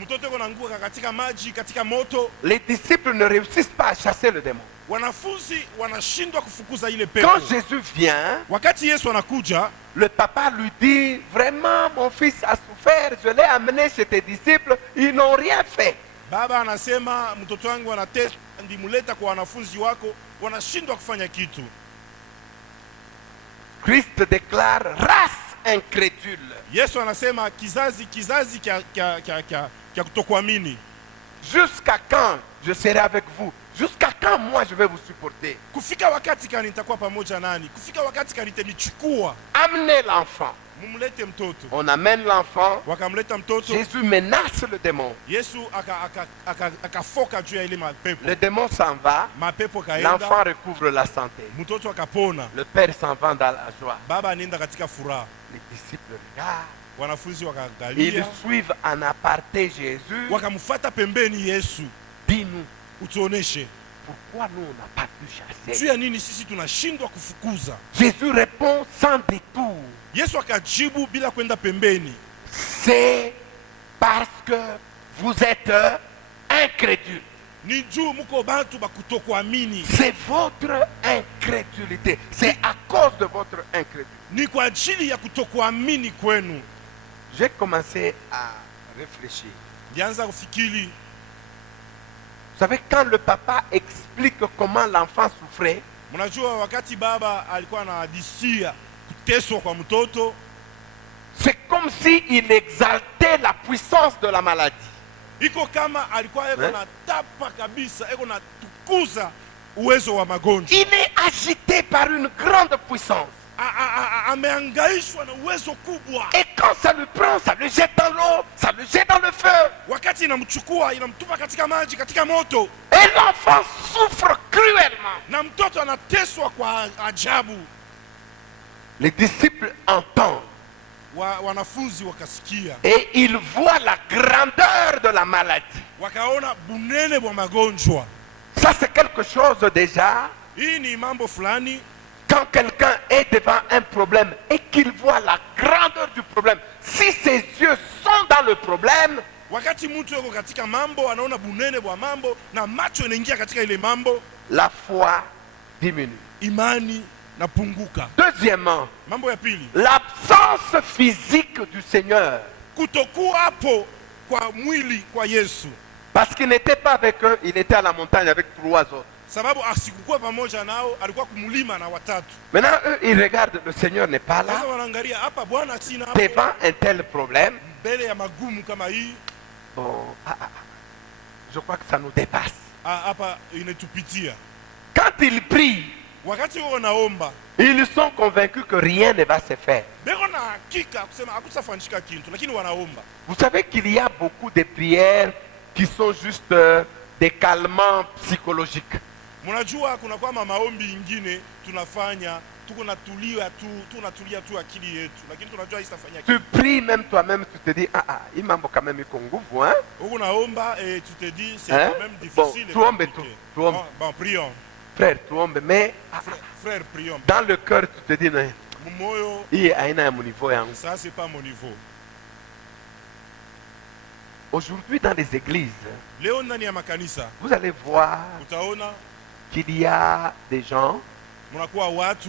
Mtoto yuko naanguka katika maji, katika moto. Les disciples ne réussissent pas à chasser le démon. Wanafunzi wanashindwa kufukuza ile pepo. Quand Jésus vient, Wakati Yesu anakuja, le papa lui dit, vraiment mon fils a souffert, je l'ai amené chez tes disciples, ils n'ont rien fait. baba anasema mtoto wangu anateswa, ndimuleta kwa wanafunzi wako, wanashindwa kufanya kitu. Christ déclare, race incrédule. Yesu anasema kizazi kya kutokuamini. Jusqu'à quand je serai avec vous? Jusqu'à quand moi je vais vous supporter? Kufika wakati kani nitakuwa pamoja nani? Kufika wakati kani nitanichukua? Amenez l'enfant. Mumlete mtoto. On amène l'enfant. Wakamleta mtoto. Jésus menace le démon. Yesu akafoka juu ya ile mapepo. Le démon s'en va. Mapepo kaenda. L'enfant recouvre la santé. Mtoto akapona. Le père s'en va dans la joie. Baba anaenda katika furaha. Les disciples regardent. Wanafunzi wakaangalia. Ils suivent en aparté Jésus. Wakamfuata pembeni Yesu. Dis-nous, utuoneshe pourquoi nous on n'a pas pu chasser? juu ya nini sisi tunashindwa kufukuza? Jésus répond sans détour. Yesu akajibu bila kwenda pembeni. C'est parce que vous êtes incrédule. Ni juu muko bantu bakutokuamini. C'est votre incrédulité. C'est à cause de votre incrédulité. Ni kwa ajili ya kutokuamini kwenu. J'ai commencé à réfléchir. Ndianza kufikiri. Vous savez, quand le papa explique comment l'enfant souffrait, mnajua wakati baba alikuwa anahadithia kuteswa kwa mtoto, c'est comme s'il exaltait la puissance de la maladie. Iko kama alikuwa yeko na tapa kabisa, yeko na tukuza uwezo wa magonjwa. Il est agité par une grande puissance. Ameangaishwa na uwezo kubwa. Et quand ça le prend, ça le jette dans l'eau, ça le jette dans le feu. Wakati inamchukua inamtupa katika maji, katika moto. Et l'enfant souffre cruellement. Na mtoto anateswa kwa ajabu. Les disciples entendent. Wanafunzi wakasikia. Et ils voient la grandeur de la maladie. Wakaona bunene bwa magonjwa. Ça c'est quelque chose déjà. Hii ni mambo fulani. Quand quelqu'un est devant un problème et qu'il voit la grandeur du problème, si ses yeux sont dans le problème, wakati mtu yuko katika mambo anaona bunene bwa mambo na macho inaingia katika ile mambo, la foi diminue. Imani napunguka. Deuxièmement, mambo ya pili, l'absence physique du Seigneur. Kutokuwa hapo kwa mwili kwa Yesu. Parce qu'il n'était pas avec eux, il était à la montagne avec 3 autres. sababu asikukuwa pamoja nao, alikuwa kumulima na watatu. Maintenant, eux, ils regardent, le Seigneur n'est pas là. Sasa wanaangalia hapa Bwana sina hapo. Devant un tel problème, Mbele ya magumu kama hii, bon, je crois que ça nous dépasse. hapa inetupitia. Quand ils prient, Wakati wao naomba, ils sont convaincus que rien ne va se faire. beko na hakika kusema hakutafanyika kitu, lakini wanaomba. Vous savez qu'il y a beaucoup de prières qui sont juste des calmants psychologiques. Mnajua kuna kwa maombi ingine tunafanya tuko natulia tu akili yetu, lakini tunajua isitafanya Tu kitu. pries même toi-même, tu te dis, il mambo quand même iko nguvu, hein? Huko naomba tu te dis c'est Hein? quand même Bon, difficile. tuombe tu, tuombe. Bon, prions. Frère, tuombe, mais Frère, prions. dans le cœur, tu te dis, non, Moyo, hii haina ya niveau yangu. ça c'est pas mon niveau. Aujourd'hui, dans les églises, Leo ndani ya makanisa vous allez voir utaona qu'il y a des gens mnakuwa watu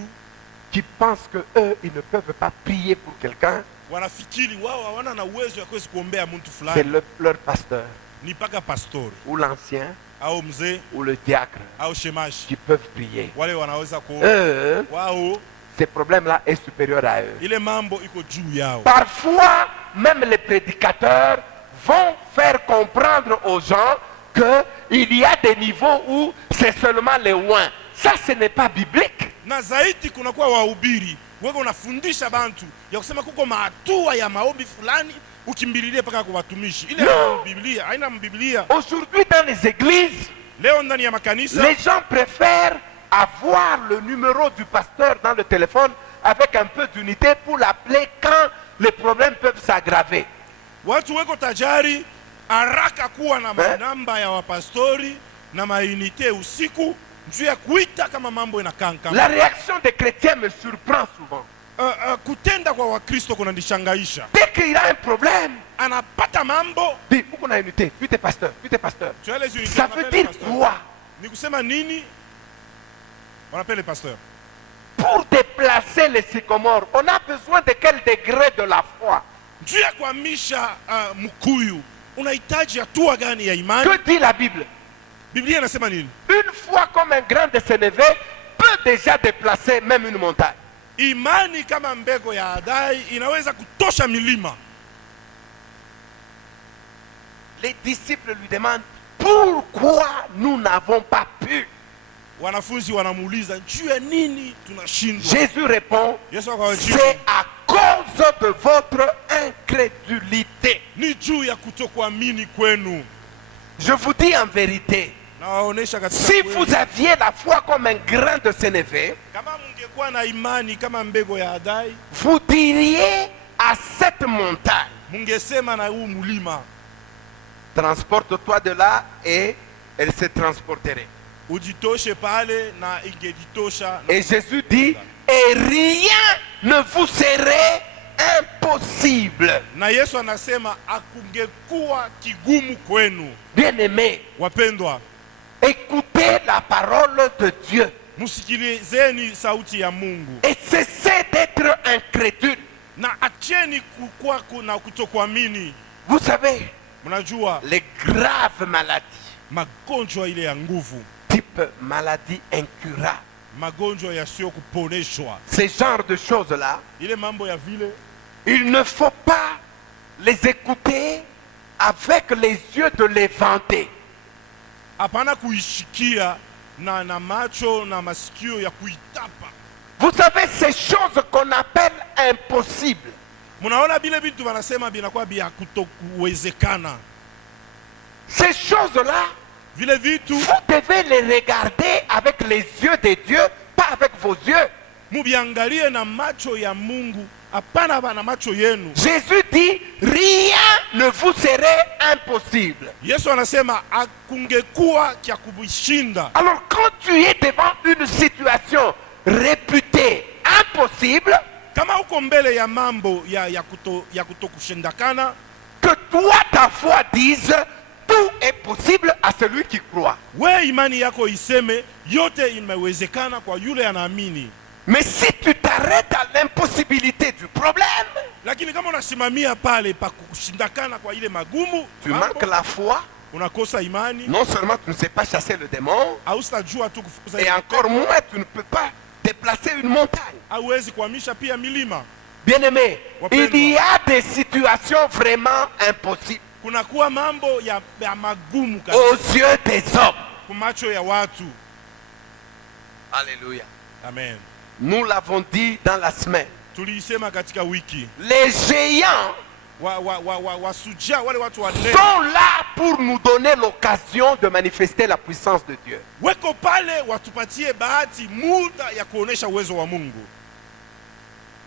qui pensent que eux, ils ne peuvent pas prier pour quelqu'un. wanafikiri wao hawana na uwezo ya kuweza kuombea mtu C'est fulani, leur pasteur, ni paka pastori ou l'ancien, au mzee ou le diacre, au shemashi qui peuvent prier. wale wanaweza kuomba. Eux, Wao ce problème-là est supérieur à eux. ile mambo iko juu yao. Parfois, même les prédicateurs vont faire comprendre aux gens qu'il y a des niveaux où c'est seulement les oins. Ça, ce n'est pas biblique. Na zaidi kunakuwa wahubiri wewe unafundisha bantu ya kusema kuko mahatua ya maombi fulani ukimbililie paka kwa watumishi. Ile No. Biblia haina Biblia. Aujourd'hui, dans les églises, Leo ndani ya makanisa les gens préfèrent avoir le numéro du pasteur dans le téléphone avec un peu d'unité pour l'appeler quand les problèmes peuvent s'aggraver. watu weko tajari haraka kuwa na manamba ya wapastori na mainite usiku juu ya kuita kama mambo inakanka. La réaction des chrétiens me surprend souvent. Kutenda kwa Wakristo kunanishangaisha. Dès qu'il y a un problème, Anapata mambo dis, où qu'on a unité, tu es pasteur, tu es pasteur. Ça veut dire quoi? Ni kusema nini? Wanappelle le pasteur. Pour déplacer les sycomores, on a besoin de quel degré de la foi? Juu ya kuhamisha mkuyu unahitaji hatua gani ya imani? Que dit la Bible? Biblia inasema nini? Une foi comme un grain de sénévé peut déjà déplacer même une montagne. Imani kama mbegu ya adai inaweza kutosha milima. Les disciples lui demandent pourquoi nous n'avons pas pu. Wanafunzi wanamuuliza juu ya nini tunashindwa? Jésus répond, Yesu akawajibu, c'est à cause de votre incrédulité. ni juu ya kutokuamini kwenu. Je vous dis en vérité, Na waonesha katika si kweli. vous aviez la foi comme un grain de sénévé, Kama mungekuwa na imani kama mbegu ya adai, vous diriez à cette montagne, mungesema na huu mulima, transporte-toi de là, et elle se transporterait. ujitoshe pale na ingejitosha. Et Jésus dit, et rien ne vous serait impossible. Na Yesu anasema akungekuwa kigumu kwenu. Bien-aimés, Wapendwa, écoutez la parole de Dieu musikilizeni sauti ya Mungu et cessez d'être incrédule. na acheni kukua na kutokuamini. Vous savez, Mnajua les graves maladies, magonjwa ile ya nguvu, type maladie incurable, magonjwa yasiyo kuponeshwa, ces genres de choses-là, ile mambo ya vile, il ne faut pas les écouter avec les yeux de l'éventé. hapana kuishikia na macho na masikio ya kuitapa. Vous savez, ces choses qu'on appelle impossibles, Munaona bile vitu wanasema binakuwa bia kutokuwezekana. ces choses-là, Vile vitu vous devez les regarder avec les yeux de Dieu, pas avec vos yeux. mubiangalie na macho ya Mungu, hapana na macho yenu. Jésus dit, rien ne vous serait impossible. Yesu anasema akungekuwa kya kubishinda. Alors quand tu es devant une situation réputée impossible, Kama uko mbele ya mambo ya kutokushindakana, que toi ta foi dise, tout est possible à celui qui croit. we imani yako iseme yote imewezekana kwa yule anaamini. Mais si tu t'arrêtes à l'impossibilité du problème, Lakini kama unasimamia pale pa kushindakana kwa ile magumu, tu mambo, manques la foi, unakosa imani, Non seulement tu ne sais pas chasser le démon, hausitajua tu kufukuza et ile encore pepo, moins tu ne peux pas déplacer une montagne. hauwezi kuhamisha pia milima. Bien-aimé, Wapendwa. il y a des situations vraiment impossibles Kunakuwa mambo ya magumu aux kabisa yeux des hommes. kwa macho ya watu. Alléluia. Amen. Nous l'avons dit dans la semaine. Tuliisema katika wiki, Les géants wasujaa wale watu wanene sont là pour nous donner l'occasion de manifester la puissance de Dieu. weko pale watupatie bahati, muda ya kuonesha uwezo wa Mungu.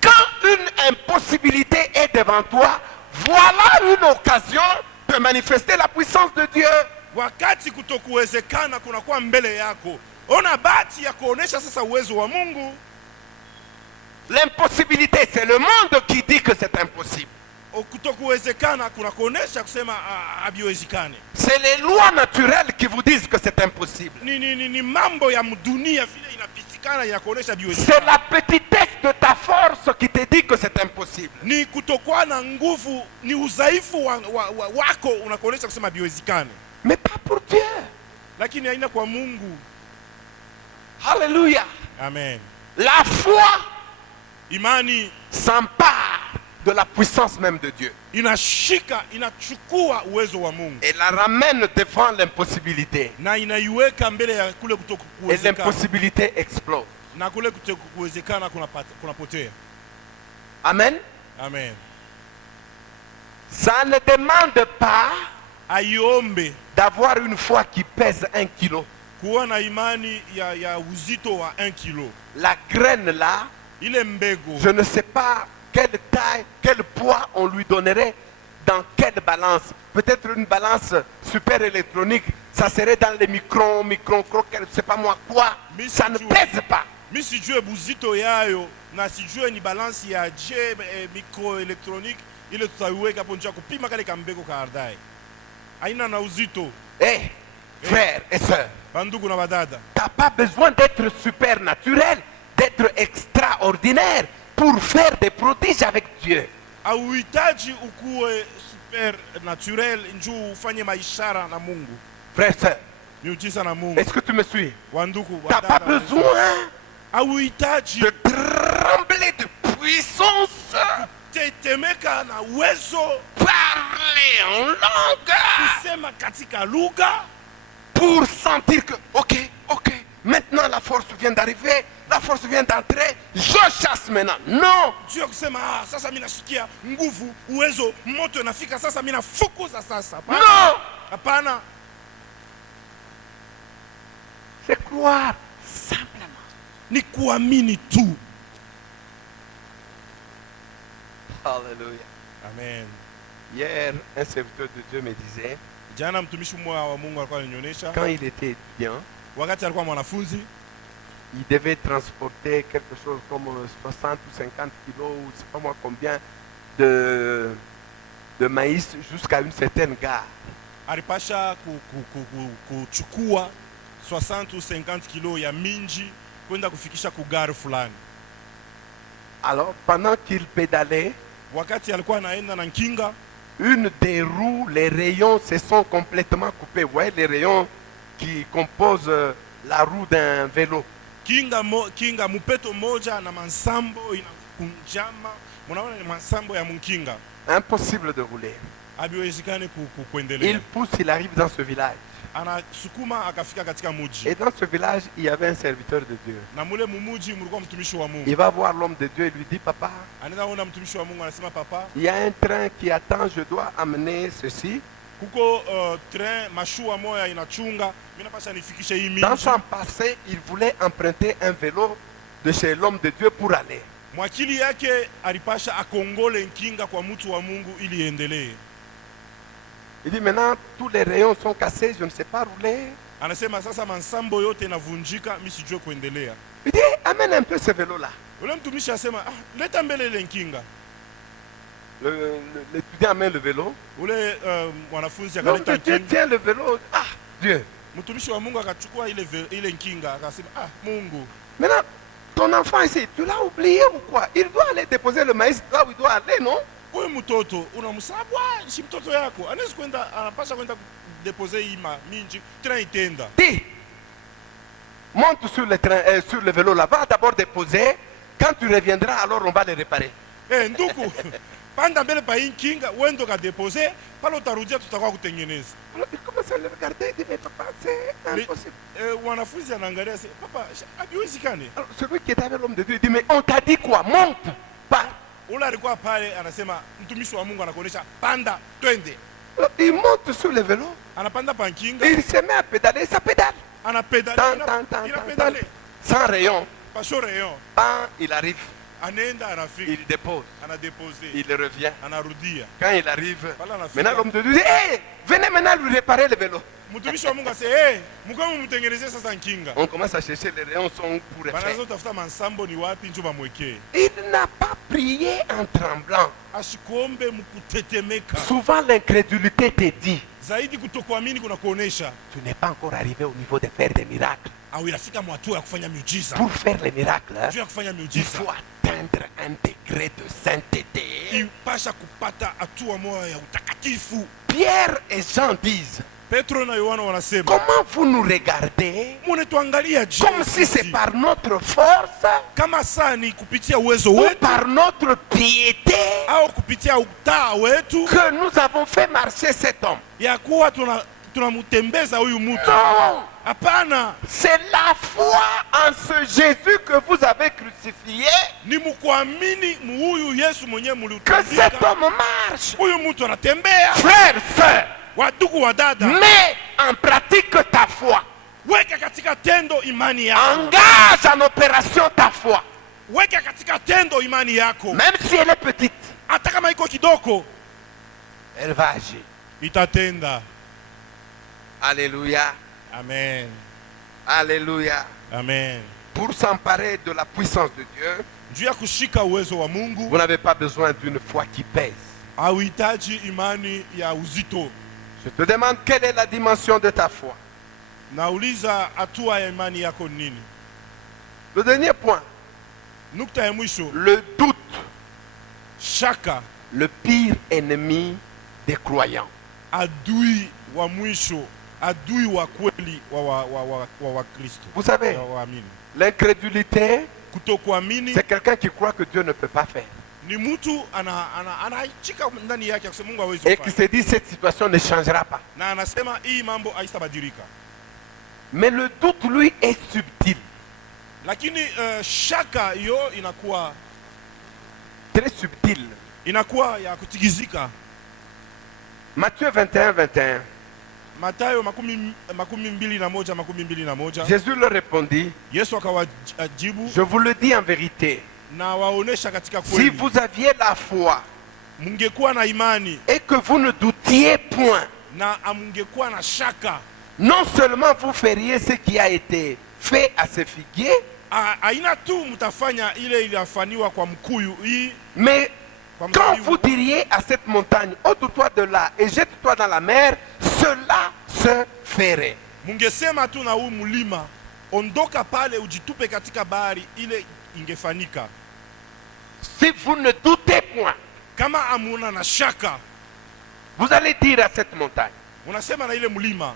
Quand une impossibilité est devant toi, voilà une occasion de manifester la puissance de Dieu. Wakati kutokuwezekana kunakuwa mbele yako, ona bahati ya kuonesha sasa uwezo wa Mungu. L'impossibilité, c'est le monde qui dit que c'est impossible. Kutokuwezekana kunakuonesha kusema habiwezekani. C'est les lois naturelles qui vous disent que c'est impossible. Ni mambo ya dunia vile inapitikana ya kuonesha C'est habiwezekani. la petitesse de ta force qui te dit que c'est impossible. Ni kutokuwa na nguvu, ni udhaifu wako unakuonesha kusema habiwezekani. Mais pas pour Dieu. Lakini haina kwa Mungu. Alléluia. Amen. La foi Imani s'empare de la puissance même de Dieu inachukua uwezo wa Mungu et la ramène devant l'impossibilité. na inaiweka mbele ya kule Et kutokuwezekana, l'impossibilité explose. na kule kutokuwezekana kunapotea. Amen. Amen. Ça ne demande pas Aiombe d'avoir une foi qui pèse 1 kilo. kuwa na imani ya uzito wa 1 kilo. La graine là, Ile mbegu, je ne sais pas quelle taille, quel poids on lui donnerait, dans quelle balance. Peut-être une balance super électronique, ça serait dans les microns, je ne sais pas moi quoi. Mais Ça si ne tu- pèse pas. mi sijue buzito yayo na sijue ni balansi ya je microelectronique, ile tutaiweka hapo njia kupima kale kambegu ka ardai. Haina na uzito. Eh, frères et sœurs, Bandugu na badada, tu n'as pas besoin d'être supernaturel, d'être extraordinaire pour faire des prodiges avec Dieu. hauhitaji ukuwe super naturel njuu ufanye maishara na Mungu, Frères et sœurs, miujiza na Mungu. est-ce que tu me suis? Wandugu Tu n'as pas wadada, besoin hauhitaji de trembler de puissance, tetemeka na uwezo parler en langue kusema katika lugha pour sentir que, ok, maintenant la force vient d'arriver, la force vient d'entrer, je chasse maintenant. Non, juu ya kusema sasa mimi nasikia nguvu, uwezo, moto inafika sasa, mimi nafukuza sasa. Hapana. non, Hapana, c'est croire simplement. ni kuamini tu. Alléluia. Amen. Hier, un serviteur de Dieu me disait, Jana mtumishi mmoja wa Mungu alikuwa ananionyesha quand il était étudiant, wakati alikuwa mwanafunzi il devait transporter quelque chose comme 60 ou 50 kilos, ou je sais pas moi combien, de maïs jusqu'à une certaine gare. alipasha kuchukua 60 ou 50 kilo ya minji kwenda kufikisha kugari fulani. Alors, pendant qu'il pédalait, Wakati alikuwa anaenda na nkinga, une des roues, les rayons se sont complètement coupés. Vous voyez les rayons qui composent la roue d'un vélo. kinga mupeto moja na mansambo inakunjama, munaona ni mansambo ya mkinga, Impossible de rouler. habiwezekani Il kuendelea. pousse, il arrive dans ce village. Anasukuma akafika katika muji, Et dans ce village, il y avait un serviteur de Dieu. na mule mumuji mulikuwa mtumishi wa Mungu. Il va voir l'homme de Dieu et lui dit, papa, Anaenda ona mtumishi wa Mungu, anasema papa, il y a un train qui attend, je dois amener ceci. kuko train mashua moya inachunga, mimi napasha nifikishe hii Dans minji. son passé, il voulait emprunter un vélo de chez l'homme de Dieu pour aller. Mwakili yake alipasha akongole nkinga kwa mtu wa Mungu ili iendelee. Il dit, maintenant, tous les rayons sont cassés, je ne sais pas rouler. Anasema sasa mansambo yote inavunjika, mimi sijue kuendelea. Il dit, amène un peu ce vélo-là. Ule mtumishi asema leta mbele ile nkinga. L'étudiant amène le vélo. Ule mwanafunzi L'homme de akaleta Dieu nkinga. tient le vélo. Ah, Dieu. Mtumishi wa Mungu akachukua ile nkinga, akasema Mungu, Maintenant, ton enfant ici, tu l'as oublié ou quoi? Il doit aller déposer le maïs là où il doit aller, non? huyu mtoto unamsabwa, si mtoto yako anaweza kwenda, anapasha kwenda depose ima minji tena itenda. Dis, monte sur le train, sur le vélo là-bas, d'abord déposer. Quand tu reviendras, alors on va le réparer. Nduku panda mbele pa inkinga wendo ka depose pale utarudia tutakuwa kutengeneza. Alors il commence à le regarder, il dit mais papa, c'est impossible. Wanafunzi anaangalia sasa, papa habiwezekani. Alors celui qui était avec l'homme de Dieu, il dit mais on t'a dit quoi? Monte, pas. Ule alikuwa pale anasema mtumishi wa Mungu anakuonesha panda twende. Alors, il monte sur le vélo, Anapanda pa inkinga, il se met à pédaler, ça pédale. anapedale, Tant, inapedale. sans rayon. Pasho rayon. Quand il arrive, Anaenda anafika, il dépose, anadepose, il revient. anarudia. Quand il arrive, Pale anafika. maintenant l'homme de Dieu dit hey, venez maintenant lui réparer le vélo. Mtumishi wa Mungu asema, mkao mtengenezee sasa nkinga. On commence à chercher les rayons sont pour refaire. Banazo tafuta mansambo ni wapi njo bamwekee. Il n'a pas prié en tremblant. Ashikombe mkutetemeka. Souvent l'incrédulité te dit, Zaidi kutokuamini kuna kuonesha tu n'es pas encore arrivé au niveau de faire des miracles. au yafika mwatua ya kufanya miujiza. Pour faire les miracles, hein, Juu ya kufanya il miujiza faut atteindre un degré de sainteté. ipasha kupata hatua moja ya utakatifu. Pierre et Jean disent, Petro na Yohana wanasema, comment vous nous regardez mnatuangalia je comme si c'est par notre force kama saa ni kupitia uwezo ou wetu par notre piété au kupitia utaa wetu que nous avons fait marcher cet homme. ya kuwa tunamtembeza huyu mtu. Non, Hapana, c'est la foi en ce Jésus que vous avez crucifié ni mkuamini huyu Yesu mwenyewe que cet mliutandika. homme marche. Huyu mtu anatembea. Frère, sœur, Wadugu wa dada, mets en pratique ta foi. weka katika tendo imani yako. Engage en opération ta foi. Weka katika tendo imani yako. Même si elle est petite, Hata kama iko kidogo, elle va agir. itatenda. Alléluia. Amen. Alléluia. Amen. Pour s'emparer de la puissance de Dieu, Juu ya kushika uwezo wa Mungu, vous n'avez pas besoin d'une foi qui pèse. hauhitaji imani ya uzito. Je te demande quelle est la dimension de ta foi. Nauliza hatua ya imani yako nini? Le dernier point, Nukta ya mwisho, le doute, shaka, le pire ennemi des croyants. adui wa mwisho, adui wa kweli wa Kristo. Vous savez, wa waamini. l'incrédulité, Kutokuamini c'est quelqu'un qui croit que Dieu ne peut pas faire. ni mtu anachika ndani yake akisema Mungu hawezi Et qui kufanya. se dit cette situation ne changera pas. Na anasema hii mambo haitabadilika. Mais le doute, lui, est subtil. Lakini shaka hiyo Très subtil. inakuwa ya kutigizika. Matthieu 21, 21. Mathayo 21:21. Jésus leur répondit, Yesu akawajibu je vous le dis en vérité, na waonesha katika si kweli, vous aviez la foi mungekuwa na imani et que vous ne doutiez point, na amungekuwa na shaka, non seulement vous feriez ce qui a été fait à ce figuier, aina tu mtafanya ile iliyofanywa kwa mkuyu hii, mais kwa quand mzabibu. vous diriez à cette montagne, ôte-toi de là et jette-toi dans la mer, cela se ferait. Mungesema tu na huu mlima, ondoka pale ujitupe katika bahari, ile ingefanyika. Si vous ne doutez point, Kama amuna na shaka, vous allez dire à cette montagne, unasema na ile mlima,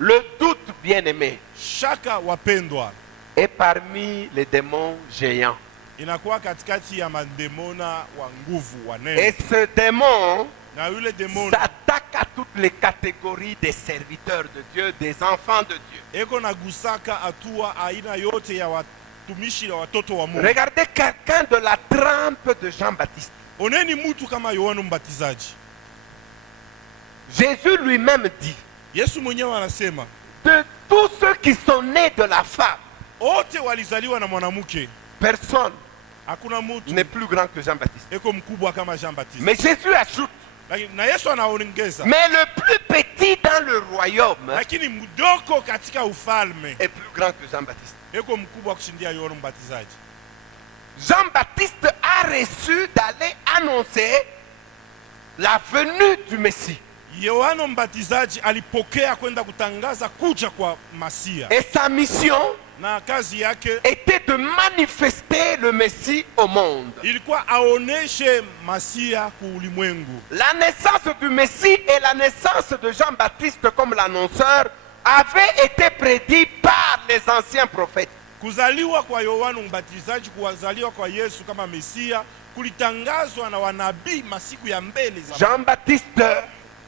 le doute, bien-aimé, shaka wapendwa, est parmi les démons géants. inakuwa katikati ya mandemona wa nguvu Et wanene. ce démon Na yule demona s'attaque à toutes les catégories des serviteurs de Dieu, des enfants de Dieu. eko na gusaka atua aina yote ya watumishi na watoto wa Mungu. Regardez quelqu'un de la trempe de Jean-Baptiste. Oneni mtu kama Yohana Mbatizaji. Jésus lui-même dit, Yesu mwenyewe anasema, de tous ceux qui sont nés de la femme, wote walizaliwa na mwanamke, personne hakuna mtu n'est plus grand que Jean-Baptiste. eko mkubwa kama Jean Baptiste. Mais Jésus ajoute, Lakini na Yesu anaongeza, mais le plus petit dans le royaume lakini mdogo katika ufalme est plus grand que Jean-Baptiste. eko mkubwa kushindia Yohana Mbatizaji. Jean-Baptiste a reçu d'aller annoncer la venue du Messie. Yohana Mbatizaji alipokea kwenda kutangaza kuja kwa Masia. Et sa mission, na kazi yake était de manifester le Messie au monde. ilikuwa aoneshe Masia ku ulimwengu. La naissance du Messie et la naissance de Jean-Baptiste comme l'annonceur avaient été prédits par les anciens prophètes. Kuzaliwa kwa Yohana Mbatizaji, kuzaliwa kwa Yesu kama Mesia kulitangazwa na wanabii masiku ya mbele za Jean-Baptiste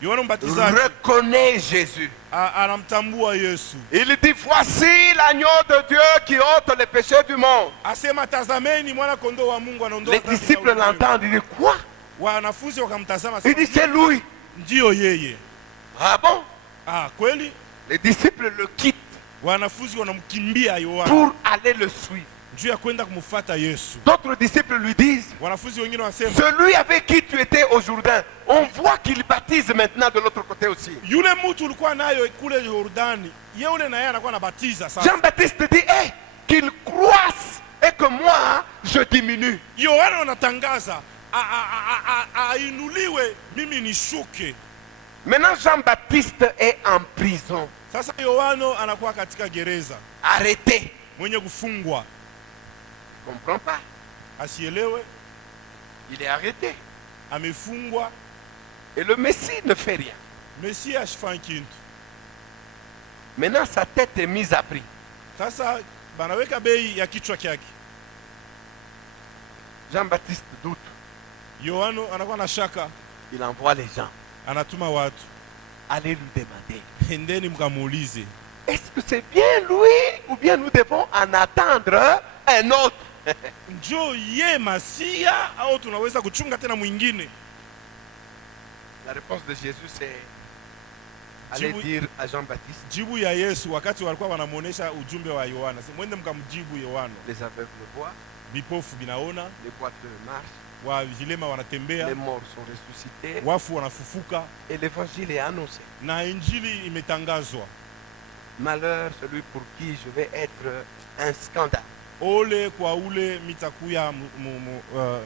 Yohana Mbatizaji reconnaît Jésus. anamtambua Yesu. Il dit, voici l'agneau de Dieu qui ôte les péchés du monde. Asema tazameni mwana kondoo wa Mungu anaondoa Les dhambi za disciples ulimwengu. l'entendent, ils disent, quoi? Wanafunzi wakamtazama, Il dit, c'est lui. ndio yeye. Ah bon? Kweli? Les disciples le quittent Wanafunzi wanamkimbia Yohana pour aller le suivre. juu ya kwenda kumfuata Yesu. D'autres disciples lui disent, Wanafunzi wengine wanasema, celui avec qui tu étais au Jourdain, on voit qu'il baptise maintenant de l'autre côté aussi. yule mtu ulikuwa nayo kule Yordani, yule na yeye anakuwa anabatiza sasa. Jean-Baptiste dit, qu'il croisse et que moi, je diminue. Yohana anatangaza ainuliwe, mimi nishuke. Maintenant, Jean-Baptiste est en prison, Sasa Yohana anakuwa katika gereza, arrêté. mwenye kufungwa, Je ne comprends pas. asielewe, Il est arrêté. amefungwa. Et le Messie ne fait rien. Mesia ashifanyi kintu. Maintenant, sa tête est mise à prix. Sasa banaweka bei ya kichwa kyake. Jean-Baptiste doute. Yohana anakuwa na shaka, Il envoie les gens. anatuma watu, Allez lui demander. endeni mkamuulize, Est-ce que c'est bien lui ou bien nous devons en attendre un autre? njo ye Masia au tunaweza kuchunga tena mwingine? La réponse de Jésus, c'est allez dire à Jean-Baptiste, Jibu ya Yesu wakati walikuwa wanamuonesha ujumbe wa Yohana, mwende mkamjibu Yohana, les aveugles voient, vipofu vinaona, les boiteux marchent, wa vilema wanatembea, les morts sont ressuscités wafu wanafufuka, et l'évangile est annoncé. na injili imetangazwa. Malheur celui pour qui je vais être un scandale. Ole kwa ule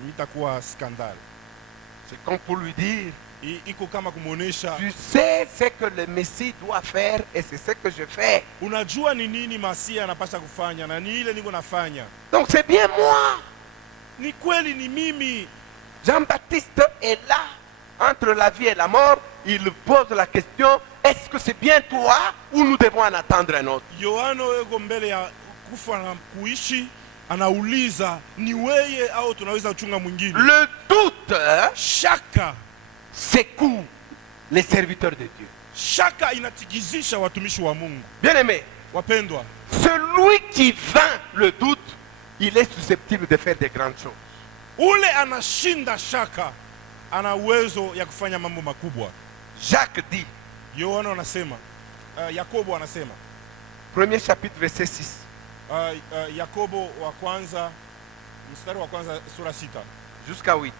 mitakuwa skandal. C'est comme pour lui dire, Iko kama kumuonesha, tu sais ce que le Messie doit faire et c'est ce que je fais. unajua ni nini Masia anapasha kufanya na ni ile niko nafanya. Donc c'est bien moi. Ni kweli, ni mimi. Jean-Baptiste est là, entre la vie et la mort. Il pose la question, est-ce que c'est bien toi ou nous devons en attendre un autre? Yohana yuko mbele ya kufa na kuishi, anauliza ni weye au tunaweza kuchunga mwingine. Le doute Shaka, secoue les serviteurs de Dieu. shaka inatikizisha watumishi wa Mungu. Bien-aimé, Wapendwa, celui qui vainc le doute, il est susceptible de faire des grandes choses. ule anashinda shaka ana uwezo ya kufanya mambo makubwa. Jacques dit, Yohana anasema, Yakobo anasema, premier chapitre, verset 6. Yakobo wa kwanza mstari wa kwanza sura 6 jusqu'à 8.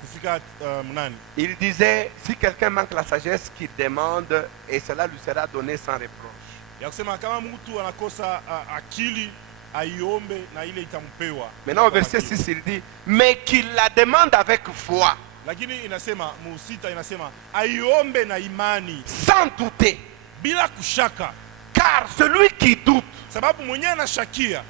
kufika 8. Il disait, si quelqu'un manque la sagesse, qu'il demande et cela lui sera donné sans reproche. Ya kusema kama mtu anakosa akili aiombe na ile itampewa. Maintenant au verset 6 il dit, mais qu'il la demande avec foi. Lakini inasema musita inasema aiombe na imani, sans douter. bila kushaka. Car celui qui doute Sababu mwenyewe anashakia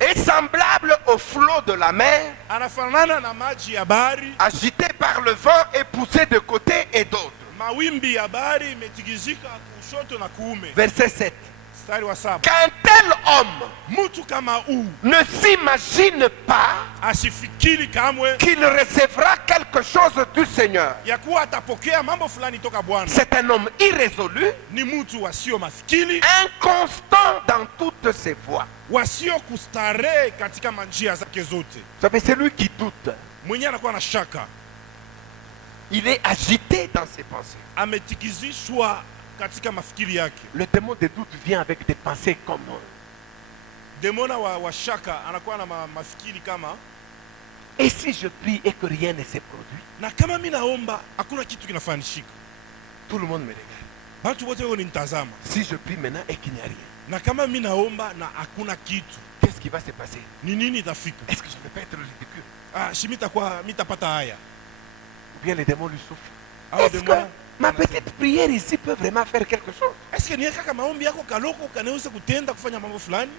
est semblable au flot de la mer, anafanana na maji ya bahari, agité par le vent et poussé de côté et d'autre. mawimbi ya bahari imetikizika kushoto na kuume. Verset 7. Mstari wa 7. Qu'un tel homme Mtu kama huu ne s'imagine pas asifikiri kamwe qu'il recevra quelque chose du Seigneur. ya kuwa atapokea mambo fulani toka Bwana. C'est un homme irrésolu, Ni mtu wasio mafikiri, inconstant dans toutes ses voies. wasio kustarehe katika manjia zake zote. Vous savez, celui qui doute, Mwenyewe anakuwa na shaka, il est agité dans ses pensées. ametikizishwa katika mafikiri yake. Le démon de doute vient avec des pensées comme Demona wa shaka anakuwa na mafikiri kama, et si je prie et que rien ne se produit? na kama mimi naomba hakuna kitu kinafanishika. Tout le monde me regarde. Watu wote wao nitazama. Si je prie maintenant et qu'il n'y a rien, Na kama mimi naomba na hakuna kitu, qu'est-ce qui va se passer? ni nini itafika? Est-ce que je ne vais pas être ridicule? Shimita kwa mitapata haya. Ou bien les démons lui souffrent? Au Est-ce que demon ma petite prière ici peut vraiment faire quelque chose? Est-ce que ni kaka maombi yako kaloko kanaweza kutenda kufanya mambo fulani?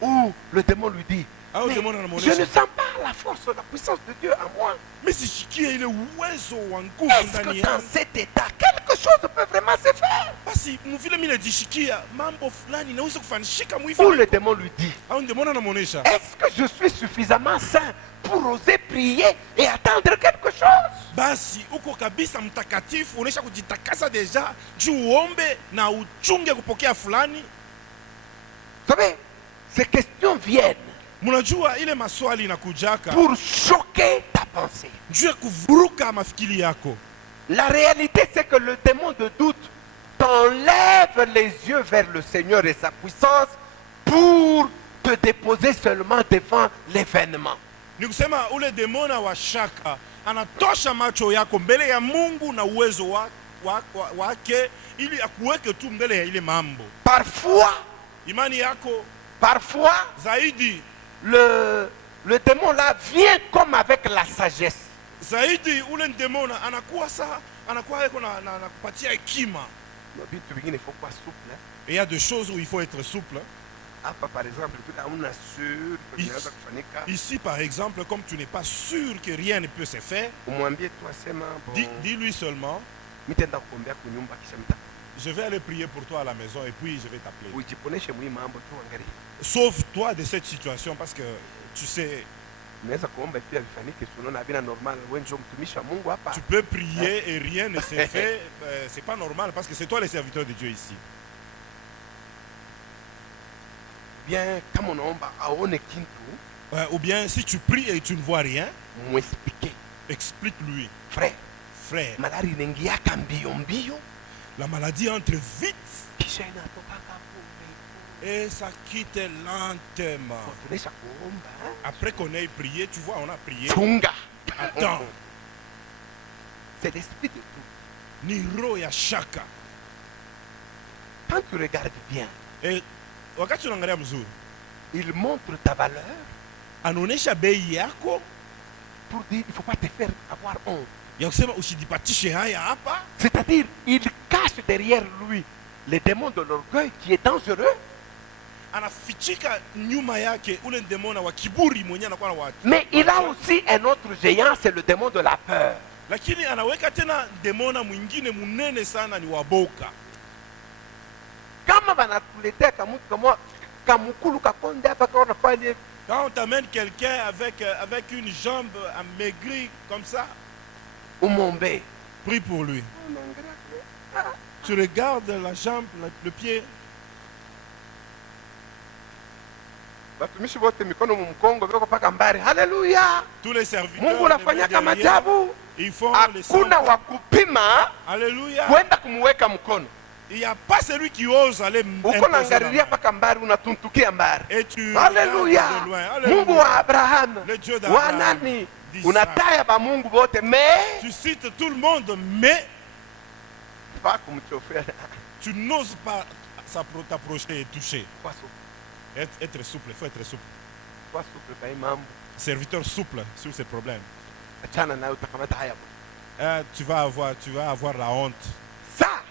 où le démon lui dit, au mais démon je ne anamuonesha, sens pas la force, la puissance de Dieu en moi. mimi sishikie ile uwezo wa nguvu Est-ce ndani que dans yangu. cet état, quelque chose peut vraiment se faire? Basi mvile mimi najishikia mambo fulani naweza kufanishika Où mwivi. le démon lui dit, Au démon anamuonesha, est-ce que je suis suffisamment saint pour oser prier et attendre quelque chose? basi uko kabisa mtakatifu, unaisha kujitakasa deja juu uombe na uchunge kupokea fulani. Vous savez, ces questions viennent Mnajua ile maswali inakujaka pour choquer ta pensée. juu ya kuvuruka mafikiri yako. La réalité, c'est que le démon de doute t'enlève les yeux vers le Seigneur et sa puissance pour te déposer seulement devant l'événement. Ni kusema ule demona wa shaka anatosha macho yako mbele ya Mungu na uwezo wake ili akuweke tu mbele ya ile mambo. Parfois, Imani yako zaidi, le démon là vient comme avec la sagesse. Zaidi ule demona anakuwa yako na kupatia hekima. Vitu vingine faut pas souple. Et il y a des choses où il faut être souple. Hapa par exemple, Ici par exemple, comme tu n'es pas sûr que rien ne peut se faire, dis-lui seulement, je vais aller prier pour toi à la maison et puis je vais t'appeler. Sauve-toi de cette situation parce que tu sais, tu peux prier et rien ne se fait. C'est pas normal parce que c'est toi le serviteur de Dieu ici. Bien, comme on a ou bien si tu pries et tu ne vois rien, explique-lui. Frère, la maladie entre vite et ça quitte lentement. Après qu'on ait prié, tu vois, on a prié. Attends. C'est l'esprit de tout. Niro ya shaka. Quand tu regardes bien, et wakati unaangalia mzuri, il montre ta valeur, anaonesha bei yako, pour dire il ne faut pas te faire avoir honte. Ya kusema usijipatishe haya hapa. C'est-à-dire, il cache derrière lui les démons de l'orgueil qui est dangereux. Anafichika nyuma yake ule demona wa kiburi mwenye anakuwa na watu. Mais il a aussi un autre géant, c'est le démon de la peur. Lakini anaweka tena demona mwingine munene sana, ni waboka. Kama banatuletea kamutu kama kamukulu kakonde hapa kwa unafanya. Quand on t'amène quelqu'un avec une jambe amaigrie comme ça, Umombe, prie pour lui. Tu regardes la jambe, le pied. Alléluia. Tous les serviteurs, Mungu anafanyaka maajabu. Ils font les Hakuna wa kupima kwenda kumweka mkono. Il n'y a pas celui qui ose aller uko naangalilia paka mbari unatuntukia mbari. Alléluia. Mungu wa Abraham, wa nani? Unataya ba Mungu wote, mais tu cites tout le monde, mais pas kumchofea. Tu n'oses pas t'approcher et toucher. Être souple, il faut être souple. Serviteur souple sur ces problèmes. Tu vas avoir la honte. Ça,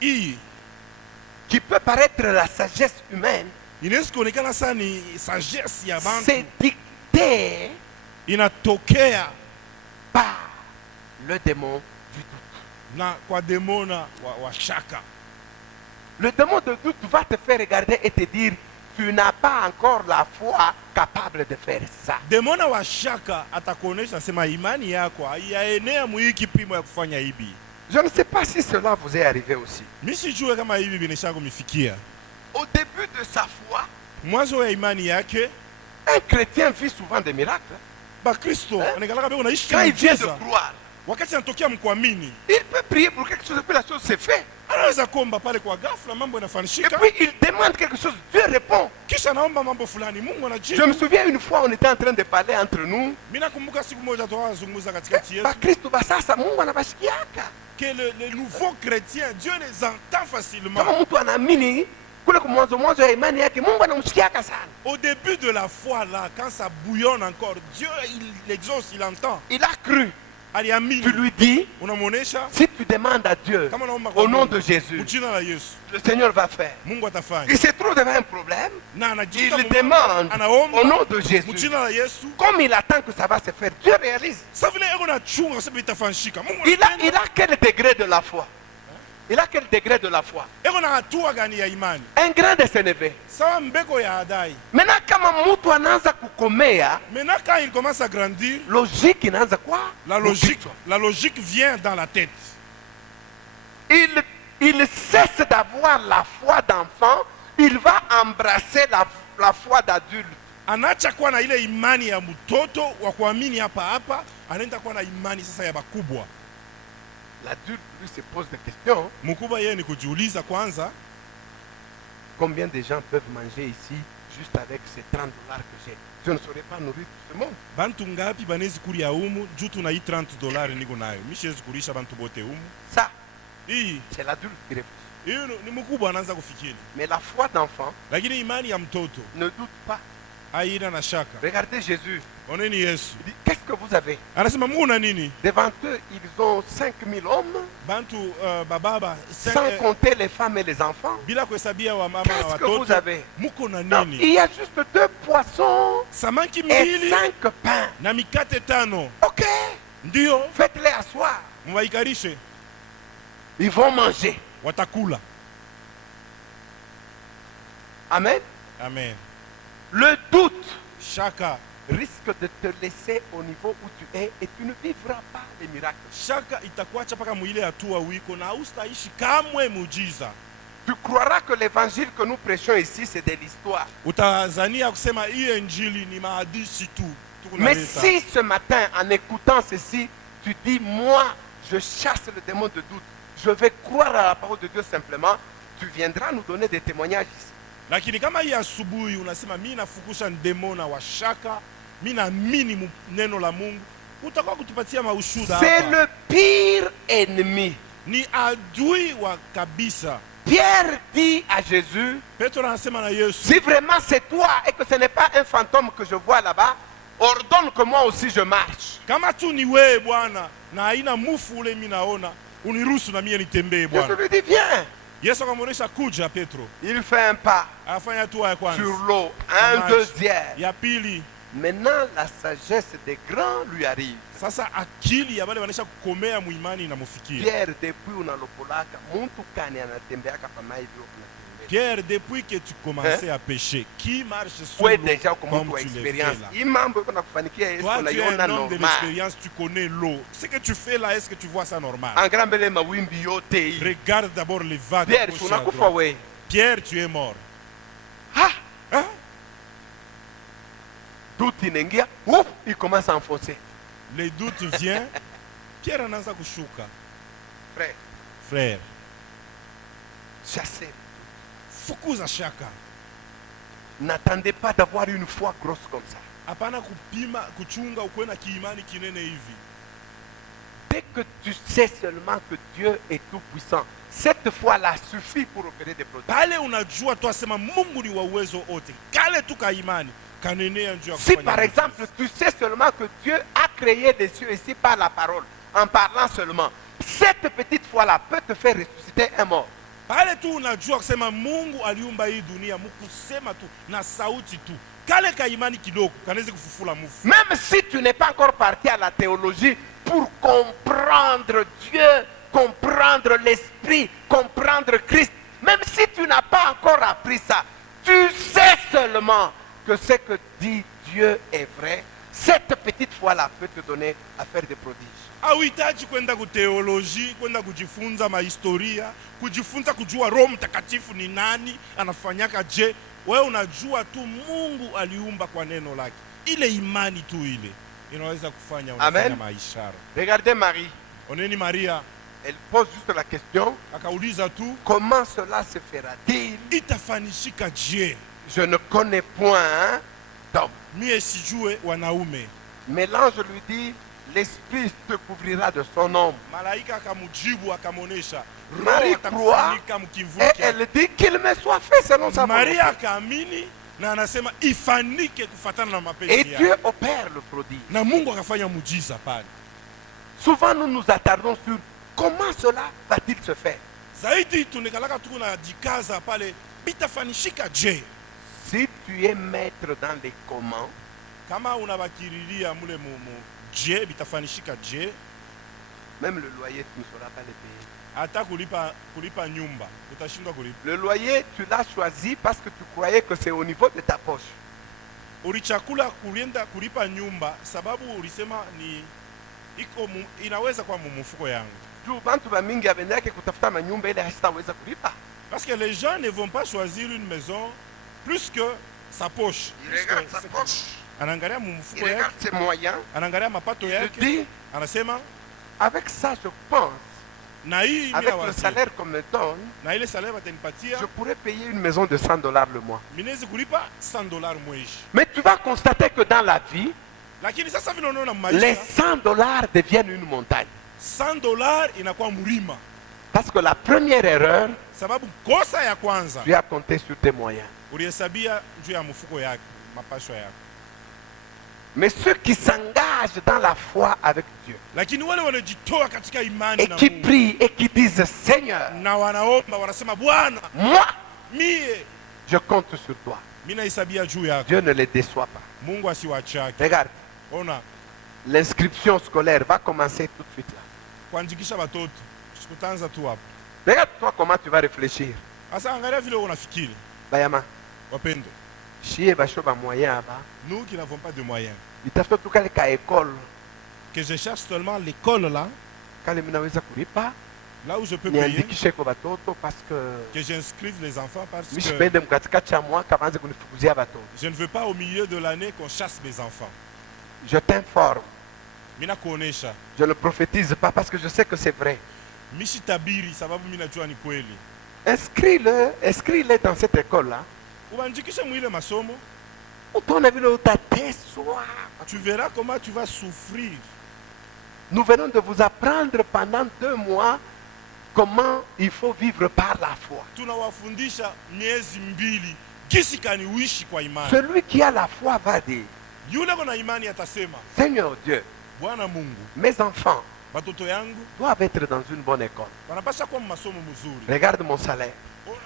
qui peut paraître la sagesse humaine, c'est dicté par le démon du doute. Le démon de doute va te faire regarder et te dire, tu n'as pas encore la foi capable de faire ça. Demona wa shaka atakuonesha sema imani yako haienea muiki pimo ya kufanya hivi. Je ne sais pas si cela vous est arrivé aussi. Mimi sijue kama hivi binashako mifikia. Au début de sa foi, mwanzo ya imani yake, un chrétien vit souvent des miracles. Ba Kristo anagalaka beko naishi quand il vient de croire, wakati anatokea mkuamini, il peut prier pour quelque chose et puis la chose se fait. Anaweza kuomba pale kwa ghafla mambo yanafanyika. Et puis il demande quelque chose, Dieu répond. Kisha anaomba mambo fulani, Mungu anajibu. Je me souviens une fois on était en train de parler entre nous. Mimi nakumbuka siku moja tunazungumza katikati yetu. Ba Kristo basasa Mungu anabashikiaka. Que les nouveaux chrétiens, Dieu les entend facilement. Kama mtu anaamini kule kwa mwanzo ya imani yake Mungu anamshikiaka sana. Au début de la foi là, quand ça bouillonne encore, Dieu il exauce, il entend. Il a cru. aliamini. Tu lui dis, Unamwonesha si tu demandes à Dieu kama naomba kwa au nom Mungu, de Jésus, mjina la Yesu, le Seigneur va faire. Mungu atafanya. Il se trouve devant un problème, Na anajikuta il demande anaomba au nom de Jésus. mjina la Yesu. Comme il attend que ça va se faire, Dieu réalise. Sasa vile eko na chunga sababu itafanyika. Mungu Il a quel degré de la foi? Il a quel degré de la foi? eko na hatua gani ya imani? Un grand de ses neveux. Sawa mbeko ya adai. Maintenant kama mtu anaanza kukomea, Maintenant quand il commence à grandir, logique inaanza kwa la logique vient dans la tête. Il cesse d'avoir la foi d'enfant, il va embrasser la foi d'adulte. Anaacha kuwa na ile imani ya mtoto wa kuamini hapa hapa, anaenda kuwa na imani sasa ya bakubwa. L'adulte lui se pose des questions. Mkubwa yeye ni kujiuliza kwanza, combien de gens peuvent manger ici juste avec ces 30 dollars que j'ai? Je ne saurais pas nourrir tout ce monde. Bantu ngapi banezi kulia humu juu tuna hii 30 dollars niko nayo. Mimi siwezi kulisha bantu bote humu. Ça, Hii c'est l'adulte qui réfléchit. hiyo ni mkubwa anaanza kufikiri. Mais la foi d'enfant Lakini imani ya mtoto ne doute pas. haina na shaka. Regardez Jésus. Oneni Yesu. Il dit, qu'est-ce que vous avez? Anasema Mungu na nini? Devant eux, ils ont 5000 hommes, Bantu bababa sans compter les femmes et les enfants. bila kuhesabia wa mama na Qu'est-ce que vous watoto. avez? Muko na Non, nini? il y a juste 2 poissons Samaki et mbili 5 pains. na mikate 5. Ok, Ndio, faites-les asseoir. mwaikarishe, Ils vont manger. watakula. Amen. Amen. Le doute Shaka, risque de te laisser au niveau où tu es et tu ne vivras pas les miracles. shaka itakuacha paka mwile hatua wiko na haustaishi kamwe muujiza. Tu croiras que l'évangile que nous prêchons ici, c'est de l'histoire. Utazania kusema hii injili ni mahadithi tu. Mais si ce matin, en écoutant ceci, tu dis, moi, je chasse le démon de doute, je vais croire à la parole de Dieu simplement, tu viendras nous donner des témoignages ici. Lakini kama hii asubuhi unasema mimi nafukusha ndemona wa shaka, mimi naamini neno la Mungu, utakuwa kutupatia maushuhuda hapa. C'est le pire ennemi. Ni adui wa kabisa. Pierre dit à Jésus, Petro anasema na Yesu, si vraiment c'est toi et que ce n'est pas un fantôme que je vois là-bas, ordonne que moi aussi je marche. kama tu ni wewe Bwana na haina mufu ule mimi naona, uniruhusu na mimi nitembee Jésus Bwana. lui dit, viens. Yesu akamwonyesha kuja Petro. Il fait un pas Afanya hatua ya kwanza. sur l'eau, un deuxième. Ya pili. Maintenant, la sagesse des grands lui arrive. Sasa akili ya wale wanaisha kukomea muimani na mufikia. Pierre, depuis unalopolaka, mtu kani anatembeaka kama hivyo unatembea. Pierre, depuis que tu commençais à pécher, qui marche sur Wewe l'eau deja comme kama mtu wa tu le fais experience. là? Hii mambo iko nakufanikia Yesu Toi, tu es unaiona un homme de normal. l'expérience, tu connais l'eau. Ce que tu fais là, est-ce que tu vois ça normal? Angalia mbele mawimbi yote hii. Regarde d'abord les vagues. Pierre, à gauche et à unakufa droite. wewe. Pierre, tu es mort. Ah, Hein? doute inaingia, ouf, il commence à enfoncer. Les doutes viennent. Pierre anaanza kushuka. Frère, Frère, chassez. fukuza shaka. N'attendez pas d'avoir une foi grosse comme ça. Hapana kupima kuchunga ukuwe na kiimani kinene hivi. Dès que tu sais seulement que Dieu est tout puissant, cette foi-là suffit pour opérer des prodiges. Pale unajua tu asema Mungu ni wa uwezo wote. Kale tu ka imani kanenea njoo ya Si kufanya par miujiza. exemple tu sais seulement que Dieu a créé les cieux ici par la parole, en parlant seulement, cette petite foi-là peut te faire ressusciter un mort. Pale tu unajua kusema Mungu aliumba hii dunia mkusema tu na sauti tu. Kale ka imani kidogo kanaweza kufufula mufu. Même si tu n'es pas encore parti à la théologie pour comprendre Dieu, comprendre l'Esprit, comprendre Christ, même si tu n'as pas encore appris ça, tu sais seulement que ce que dit Dieu est vrai, cette petite foi-là peut te donner à faire des prodiges. Hauhitaji kwenda kuteoloji, kwenda kujifunza mahistoria, kujifunza kujua Roho Mtakatifu ni nani, anafanyaka je. Wewe unajua tu Mungu aliumba kwa neno lake. Ile imani tu ile inaweza kufanya unafanya maishara. Regardez Marie. Oneni Maria, Elle pose juste la question, akauliza tu, comment cela se fera-t-il? itafanishika je? Je ne connais point d'homme. Mie sijue wanaume. Mais l'ange lui dit, l'Esprit te couvrira de son ombre. Malaika akamujibu akamonesha, Marie croit et elle dit qu'il me soit fait selon sa volonté. Maria akaamini na anasema ifanike kufatana na mapenzi Et yake. Dieu opère le prodige. Na Mungu akafanya muujiza pale. Souvent, nous nous attardons sur comment cela va-t-il se faire. zaidi tunekalaka tuku na jikaza pale bitafanishika je. Si tu es maître dans les comment, Kama unabakiriria mule mumu je bitafanishika je, même le loyer, tu ne sauras pas le payer. hata kulipa nyumba utashindwa kulipa. Le loyer, tu l'as choisi parce que tu croyais que c'est au niveau de ta poche. Ulichakula kulienda kulipa nyumba sababu ulisema ni inaweza kwa mumufuko yangu. Juu bantu bamingi abendake kutafuta manyumba ile hasitaweza kulipa. Parce que les gens ne vont pas choisir une maison plus que sa poche. Il regarde sa poche, Anaangalia il mumufuko regarde yake, ses moyens. anaangalia mapato Il yake, dit, anasema avec ça je pense, na hii avec mina le wazia, salaire qu'on me donne, na ile salaire batanipatia je pourrais payer une maison de 100 $ le mois. minezi kulipa $100 mwezi. Mais tu vas constater que dans la vie, Lakini sasa vile unaona les maisha 100 $ deviennent une montagne. $100 inakuwa mlima, Parce que la première erreur, sababu kosa ya kwanza tu as compté sur tes moyens. ulihesabia juu ya mfuko yake, mapasho yake. Mais ceux qui s'engagent dans la foi avec Dieu Lakini wale wanajitoa katika imani et na qui Mungu prient et qui disent Seigneur, na wanaomba, wanasema Bwana, moi, mie je compte sur toi. mimi nahesabia juu yako. Dieu ne les déçoit pas. Mungu asiwachake. Regarde, Ona, l'inscription scolaire va commencer tout de suite là. kuandikisha watoto sikutanza tu hapo. Regarde-toi comment tu vas réfléchir. Sasa angalia vile unafikiri. Bayama, Wapendo, chier basho ba moyen aba. nous qui n'avons pas de moyens, Itafuta tu kale ka école que je cherche seulement l'école là, kale minaweza kulipa là où je peux payer, niandikishe kwa batoto parce que que j'inscrive les enfants parce que mishipende mkatikati ya mwaka baanze kunifukuzia batoto. je ne veux pas au milieu de l'année qu'on chasse mes enfants. Je t'informe, Mina kuonesha, je ne prophétise pas parce que je sais que c'est vrai. mishi tabiri sababu mimi najua ni kweli. Inscris-le dans cette école-là. Uandikishe mwile masomo, Utaona vile utateswa. tu verras comment tu vas souffrir. Nous venons de vous apprendre pendant 2 mois comment il faut vivre par la foi. Tunawafundisha miezi mbili gisi kani uishi kwa imani. Celui qui a la foi va dire, Yule kona imani atasema, Seigneur Dieu, Bwana Mungu, mes enfants watoto yangu doivent être dans une bonne école. wanapasha kuwa masomo mzuri. Regarde mon salaire. Ona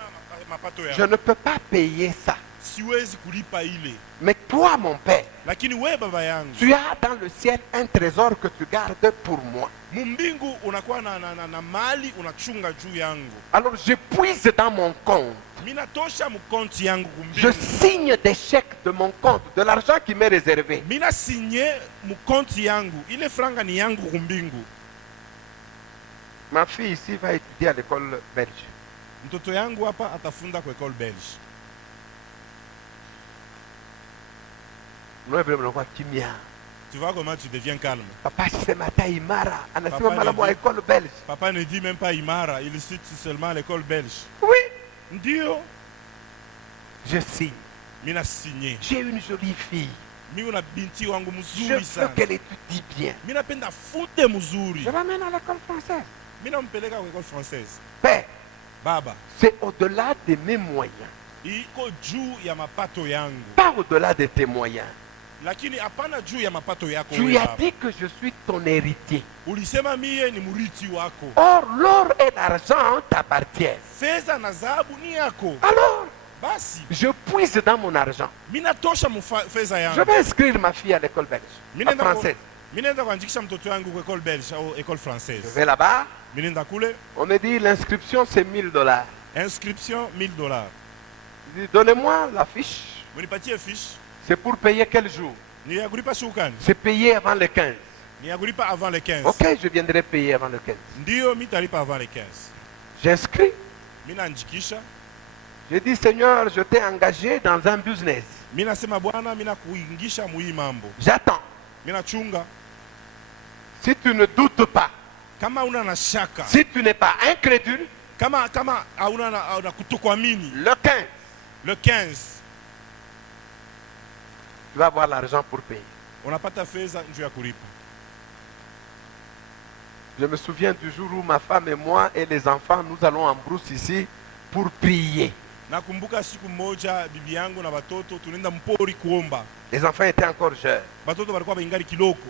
mapato Je yangu, ne peux pas payer ça. siwezi kulipa ile. Mais toi, mon Père, Lakini we baba yangu, tu as dans le ciel un trésor que tu gardes pour moi. mumbingu unakuwa na mali unachunga juu yangu. Alors je puise dans mon compte. Mina tosha mkonti yangu Je kumbingu. signe des chèques de mon compte, de l'argent qui m'est réservé. Mina sinye mkonti yangu, ile franga ni yangu kumbingu. Ma fille ici va étudier à l'école belge. Mtoto yangu hapa atafunda kwa école belge. Nous avons kimia. Tu vois comment tu deviens calme. Papa ce matin Imara, anasema Papa mala mwa ne école belge. Papa ne dit même pas Imara, il cite seulement l'école belge. Oui, Ndio, je signe. mina signé. J'ai une jolie fille. Mimi una binti wangu Je mzuri veux sana. qu'elle étudie bien. Mina penda funde mzuri. Je l'amène à l'école française. Mina mpeleka kwa école française. Père, Baba, c'est au-delà de mes moyens. iko juu ya mapato yangu. Pas au-delà de tes moyens. Lakini hapana juu ya mapato yako Tu wewe as baba. dit que je suis ton héritier. Ulisema mie ni murithi wako. Or, l'or et l'argent t'appartiennent. Fedha na dhahabu ni yako. Alors, Basi, je puise dans mon argent. mina tosha fedha Je yangu. vais inscrire ma fille à l'école belge, Mina à française. Minaenda kuandikisha mtoto wangu kwa école belge au école Je française. vais là-bas. Minaenda kule, On me dit l'inscription c'est 1000 $. inscription $1000. Je dis donnez-moi la fiche. Munipatie fiche. C'est pour payer quel jour? Ni ya kulipa shukani. C'est payé avant le 15. Ni ya kulipa avant le 15. Ok, je viendrai payer avant le 15. Ndio mitalipa avant le 15. J'inscris. Mina njikisha. Je dis Seigneur, je t'ai engagé dans un business. Mina sema Bwana, mina kuingisha muhii mambo. J'attends. Mina chunga. Si tu ne doutes pas, Kama una na shaka. si tu n'es pas incrédule, Kama hauna na kutokuamini. le 15, Le 15 tu vas avoir l'argent pour payer. unapata fedha njoo ya kulipa. Je me souviens du jour où ma femme et moi et les enfants, nous allons en brousse ici pour prier. Nakumbuka siku moja bibi yangu na watoto tunaenda mpori kuomba. Les enfants étaient encore jeunes. Watoto walikuwa baingali kiloko.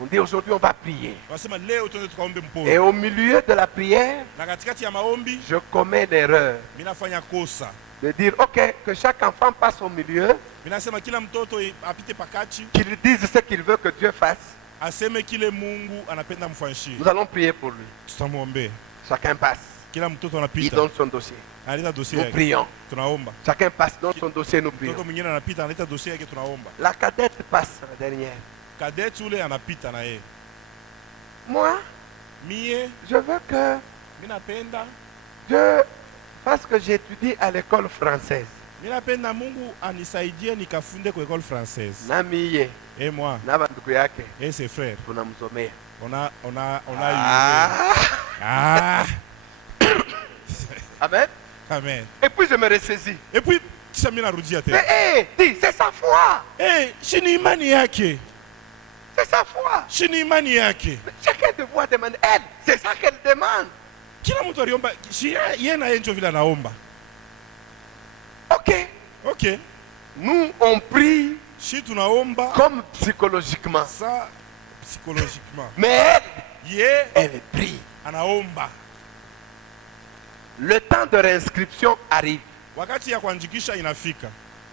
On dit aujourd'hui on va prier. Wanasema leo twende tukaombe Et mpoyo. au milieu de la prière, Na katikati ya maombi je commets l'erreur mimi nafanya kosa. de dire ok, que chaque enfant passe au milieu, Mimi nasema kila mtoto apite pakati, qu'il dise ce qu'il veut que Dieu fasse. aseme kile Mungu anapenda mfanyishie. Nous allons prier pour lui. Tutamwombea. Chacun passe. Kila mtoto Il anapita, donne son dossier. analeta dossier Nous yake. prions. Tunaomba. Chacun passe, donne son dossier, nous prions. Mtoto mwingine anapita, analeta dossier yake, tunaomba. La cadette passe la dernière. Kadeti ule anapita na yeye. Moi, Mie je veux que mimi napenda, Dieu fasse que j'étudie à l'école française. mimi napenda Mungu anisaidie nikafunde kwa école française. Namiye, Moi, na banduku yake, ses frères, tunamsomea. on a Ah. Ah, Amen. amen. Et puis je me ressaisis. Et puis kisha mimi narudia Mais tena. dis, c'est sa foi. Shini imani yake. C'est sa foi. Shini imani yake. Chacun doit demander. Elle, c'est ça qu'elle demande. Kila mtu aliomba, yeye na yeye ndio vile anaomba. Ok. Okay. Nous, on prie Shi tunaomba comme psychologiquement. ça psychologiquement. Mais Ye elle prie. anaomba. Le temps de réinscription arrive. Wakati ya kuandikisha inafika.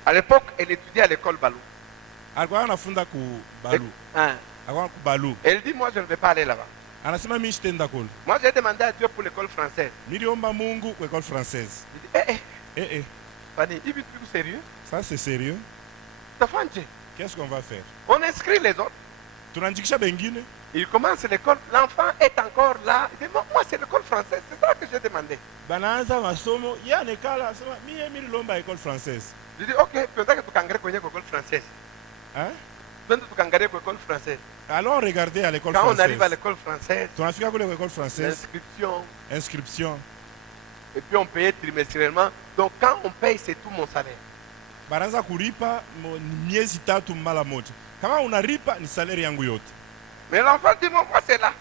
À l'époque, elle étudiait à l'école Balou. Alikuwa anafunda ku Balu. Hein. Alikuwa ku Balu. Elle dit, moi, je ne vais pas aller là-bas. Anasema mimi sitaenda kule. Moi, j'ai demandé à Dieu pour l'école française. Niliomba Mungu kwa école française. Je dis, Fanny, il est sérieux? Ça c'est sérieux? Qu'est-ce qu'on va faire? On inscrit les autres. Tunaandikisha bengine. Il commence l'école, l'enfant est encore là. Il dit, moi, c'est l'école française, c'est ça que j'ai demandé. Banaanza masomo, yeye anekala anasema mimi nilomba école française. Je dis, ok, tunataka tukaangalie kwenye école française. Hein? Twende tukaangalie kwa école française. Allons regarder à l'école Quand française. on arrive à l'école française, Tunafika kule kwa école française, l'inscription, inscription. et puis on payait trimestriellement. Donc quand on paye, c'est tout mon salaire. Banaanza kulipa miezi tatu mara moja. Kama unalipa ni salaire yangu yote. Mais l'enfant dit, moi, c'est là.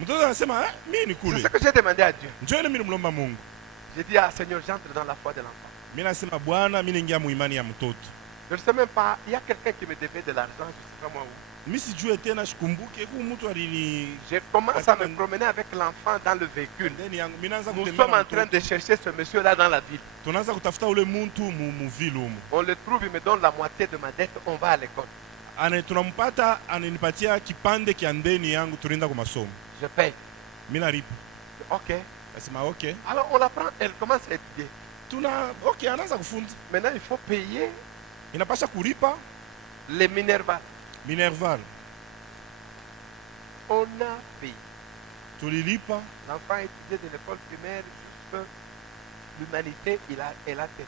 Mtoto anasema mimi ni C'est kule. ce que j'ai demandé à Dieu. Njoo mimi nimlomba Mungu. J'ai dit, ah Seigneur, j'entre dans la foi de l'enfant. Mimi nasema Bwana, mimi naingia muimani ya mtoto. Je ne sais même pas, il y a quelqu'un qui me devait de l'argent, je ne sais pas moi où. Mimi sijue tena shikumbuke ku mtu alini Je commence à me promener avec l'enfant dans le véhicule. ndeni yangu. Mimi naanza Nous kutembea sommes na en train mtoto. de chercher ce monsieur-là dans la ville. Tunaanza kutafuta ule muntu mu ville humo. On le trouve, il me donne la moitié de ma dette, on va à l'école. Tunampata ananipatia kipande kia ndeni yangu tunaenda kwa masomo. Je paye. Mimi nalipa. Ok. Nasema okay. Alors on la prend, elle commence à étudier. Okay, anaanza kufunza. Maintenant, il faut payer Inapasha kulipa les Minerva. Minerval. On a payé. Tulilipa. L'enfant a étudié de l'école primaire jusqu'à l'humanité, elle a terminé.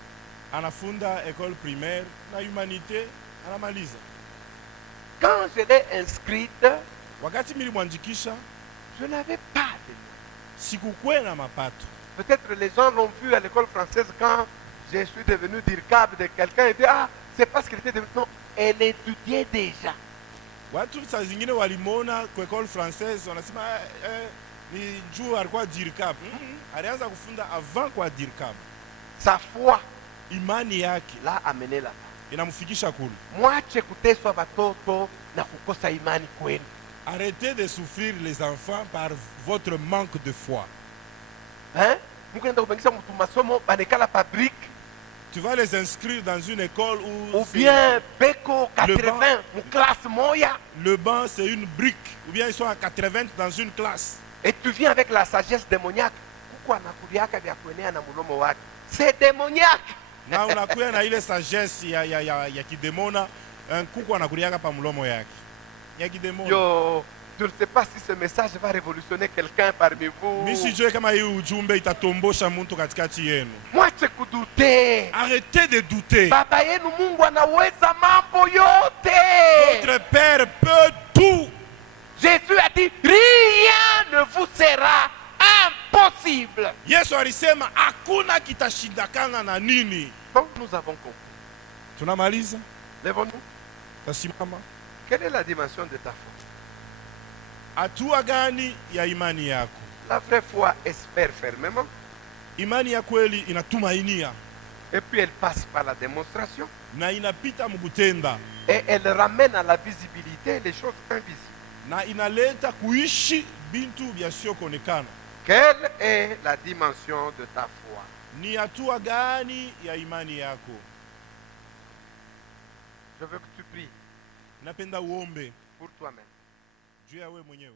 Anafunda école primaire na humanité anamaliza. Quand je l'ai inscrite, Wakati milimwandikisha je n'avais pas de nom. sikukuwe na mapato. Peut-être les gens l'ont vu à l'école française quand je suis devenu dircable de quelqu'un et dit, ah, c'est parce qu'il était devenu. Non, elle étudiait déjà. Watu saa zingine walimona kwa école française wanasema ni juu alikuwa dirkab. Alianza kufunda avant kwa dirkab. Sa foi Imani yake l'a amené là. inamfikisha kule. Mwache kuteswa watoto na kukosa imani kwenu. Arrêtez de souffrir les enfants par votre manque de foi. Hein? Mukenda kubengisa mtu masomo banekala fabrique Tu vas les inscrire dans une école où ou bien beko Le 80 mu classe moya le banc c'est une brique, ou bien ils sont à 80 dans une classe. et tu viens avec la sagesse démoniaque. Kuku anakuliaka vya kuenea na mulomo wake. C'est démoniaque. Na unakuya na ile sagesse ya kidemona, kuku anakuliaka pa mlomo yake. Ya kidemona. Yo, je ne sais pas si ce message va révolutionner quelqu'un parmi vous. Mimi sijue kama hii ujumbe itatombosha mtu katikati yenu. Mwache kudute. Arrêtez de douter. Baba yenu Mungu anaweza mambo yote. Votre Père peut tout. Jésus a dit, rien ne vous sera impossible. Yesu alisema hakuna kitashindikana na nini. Donc nous avons compris. Tunamaliza? Lèvons-nous. Tasimama. Quelle est la dimension de ta foi? Hatua gani ya imani yako? La vraie foi espère fermement. Imani ya kweli inatumainia Et puis elle passe par la démonstration. na inapita mkutenda Et elle ramène à la visibilité les choses invisibles. na inaleta kuishi bintu byasiokonekana. Quelle est la dimension de ta foi? Ni hatua gani ya imani yako? Je veux que tu pries Napenda uombe pour toi-même. juu ya wewe mwenyewe.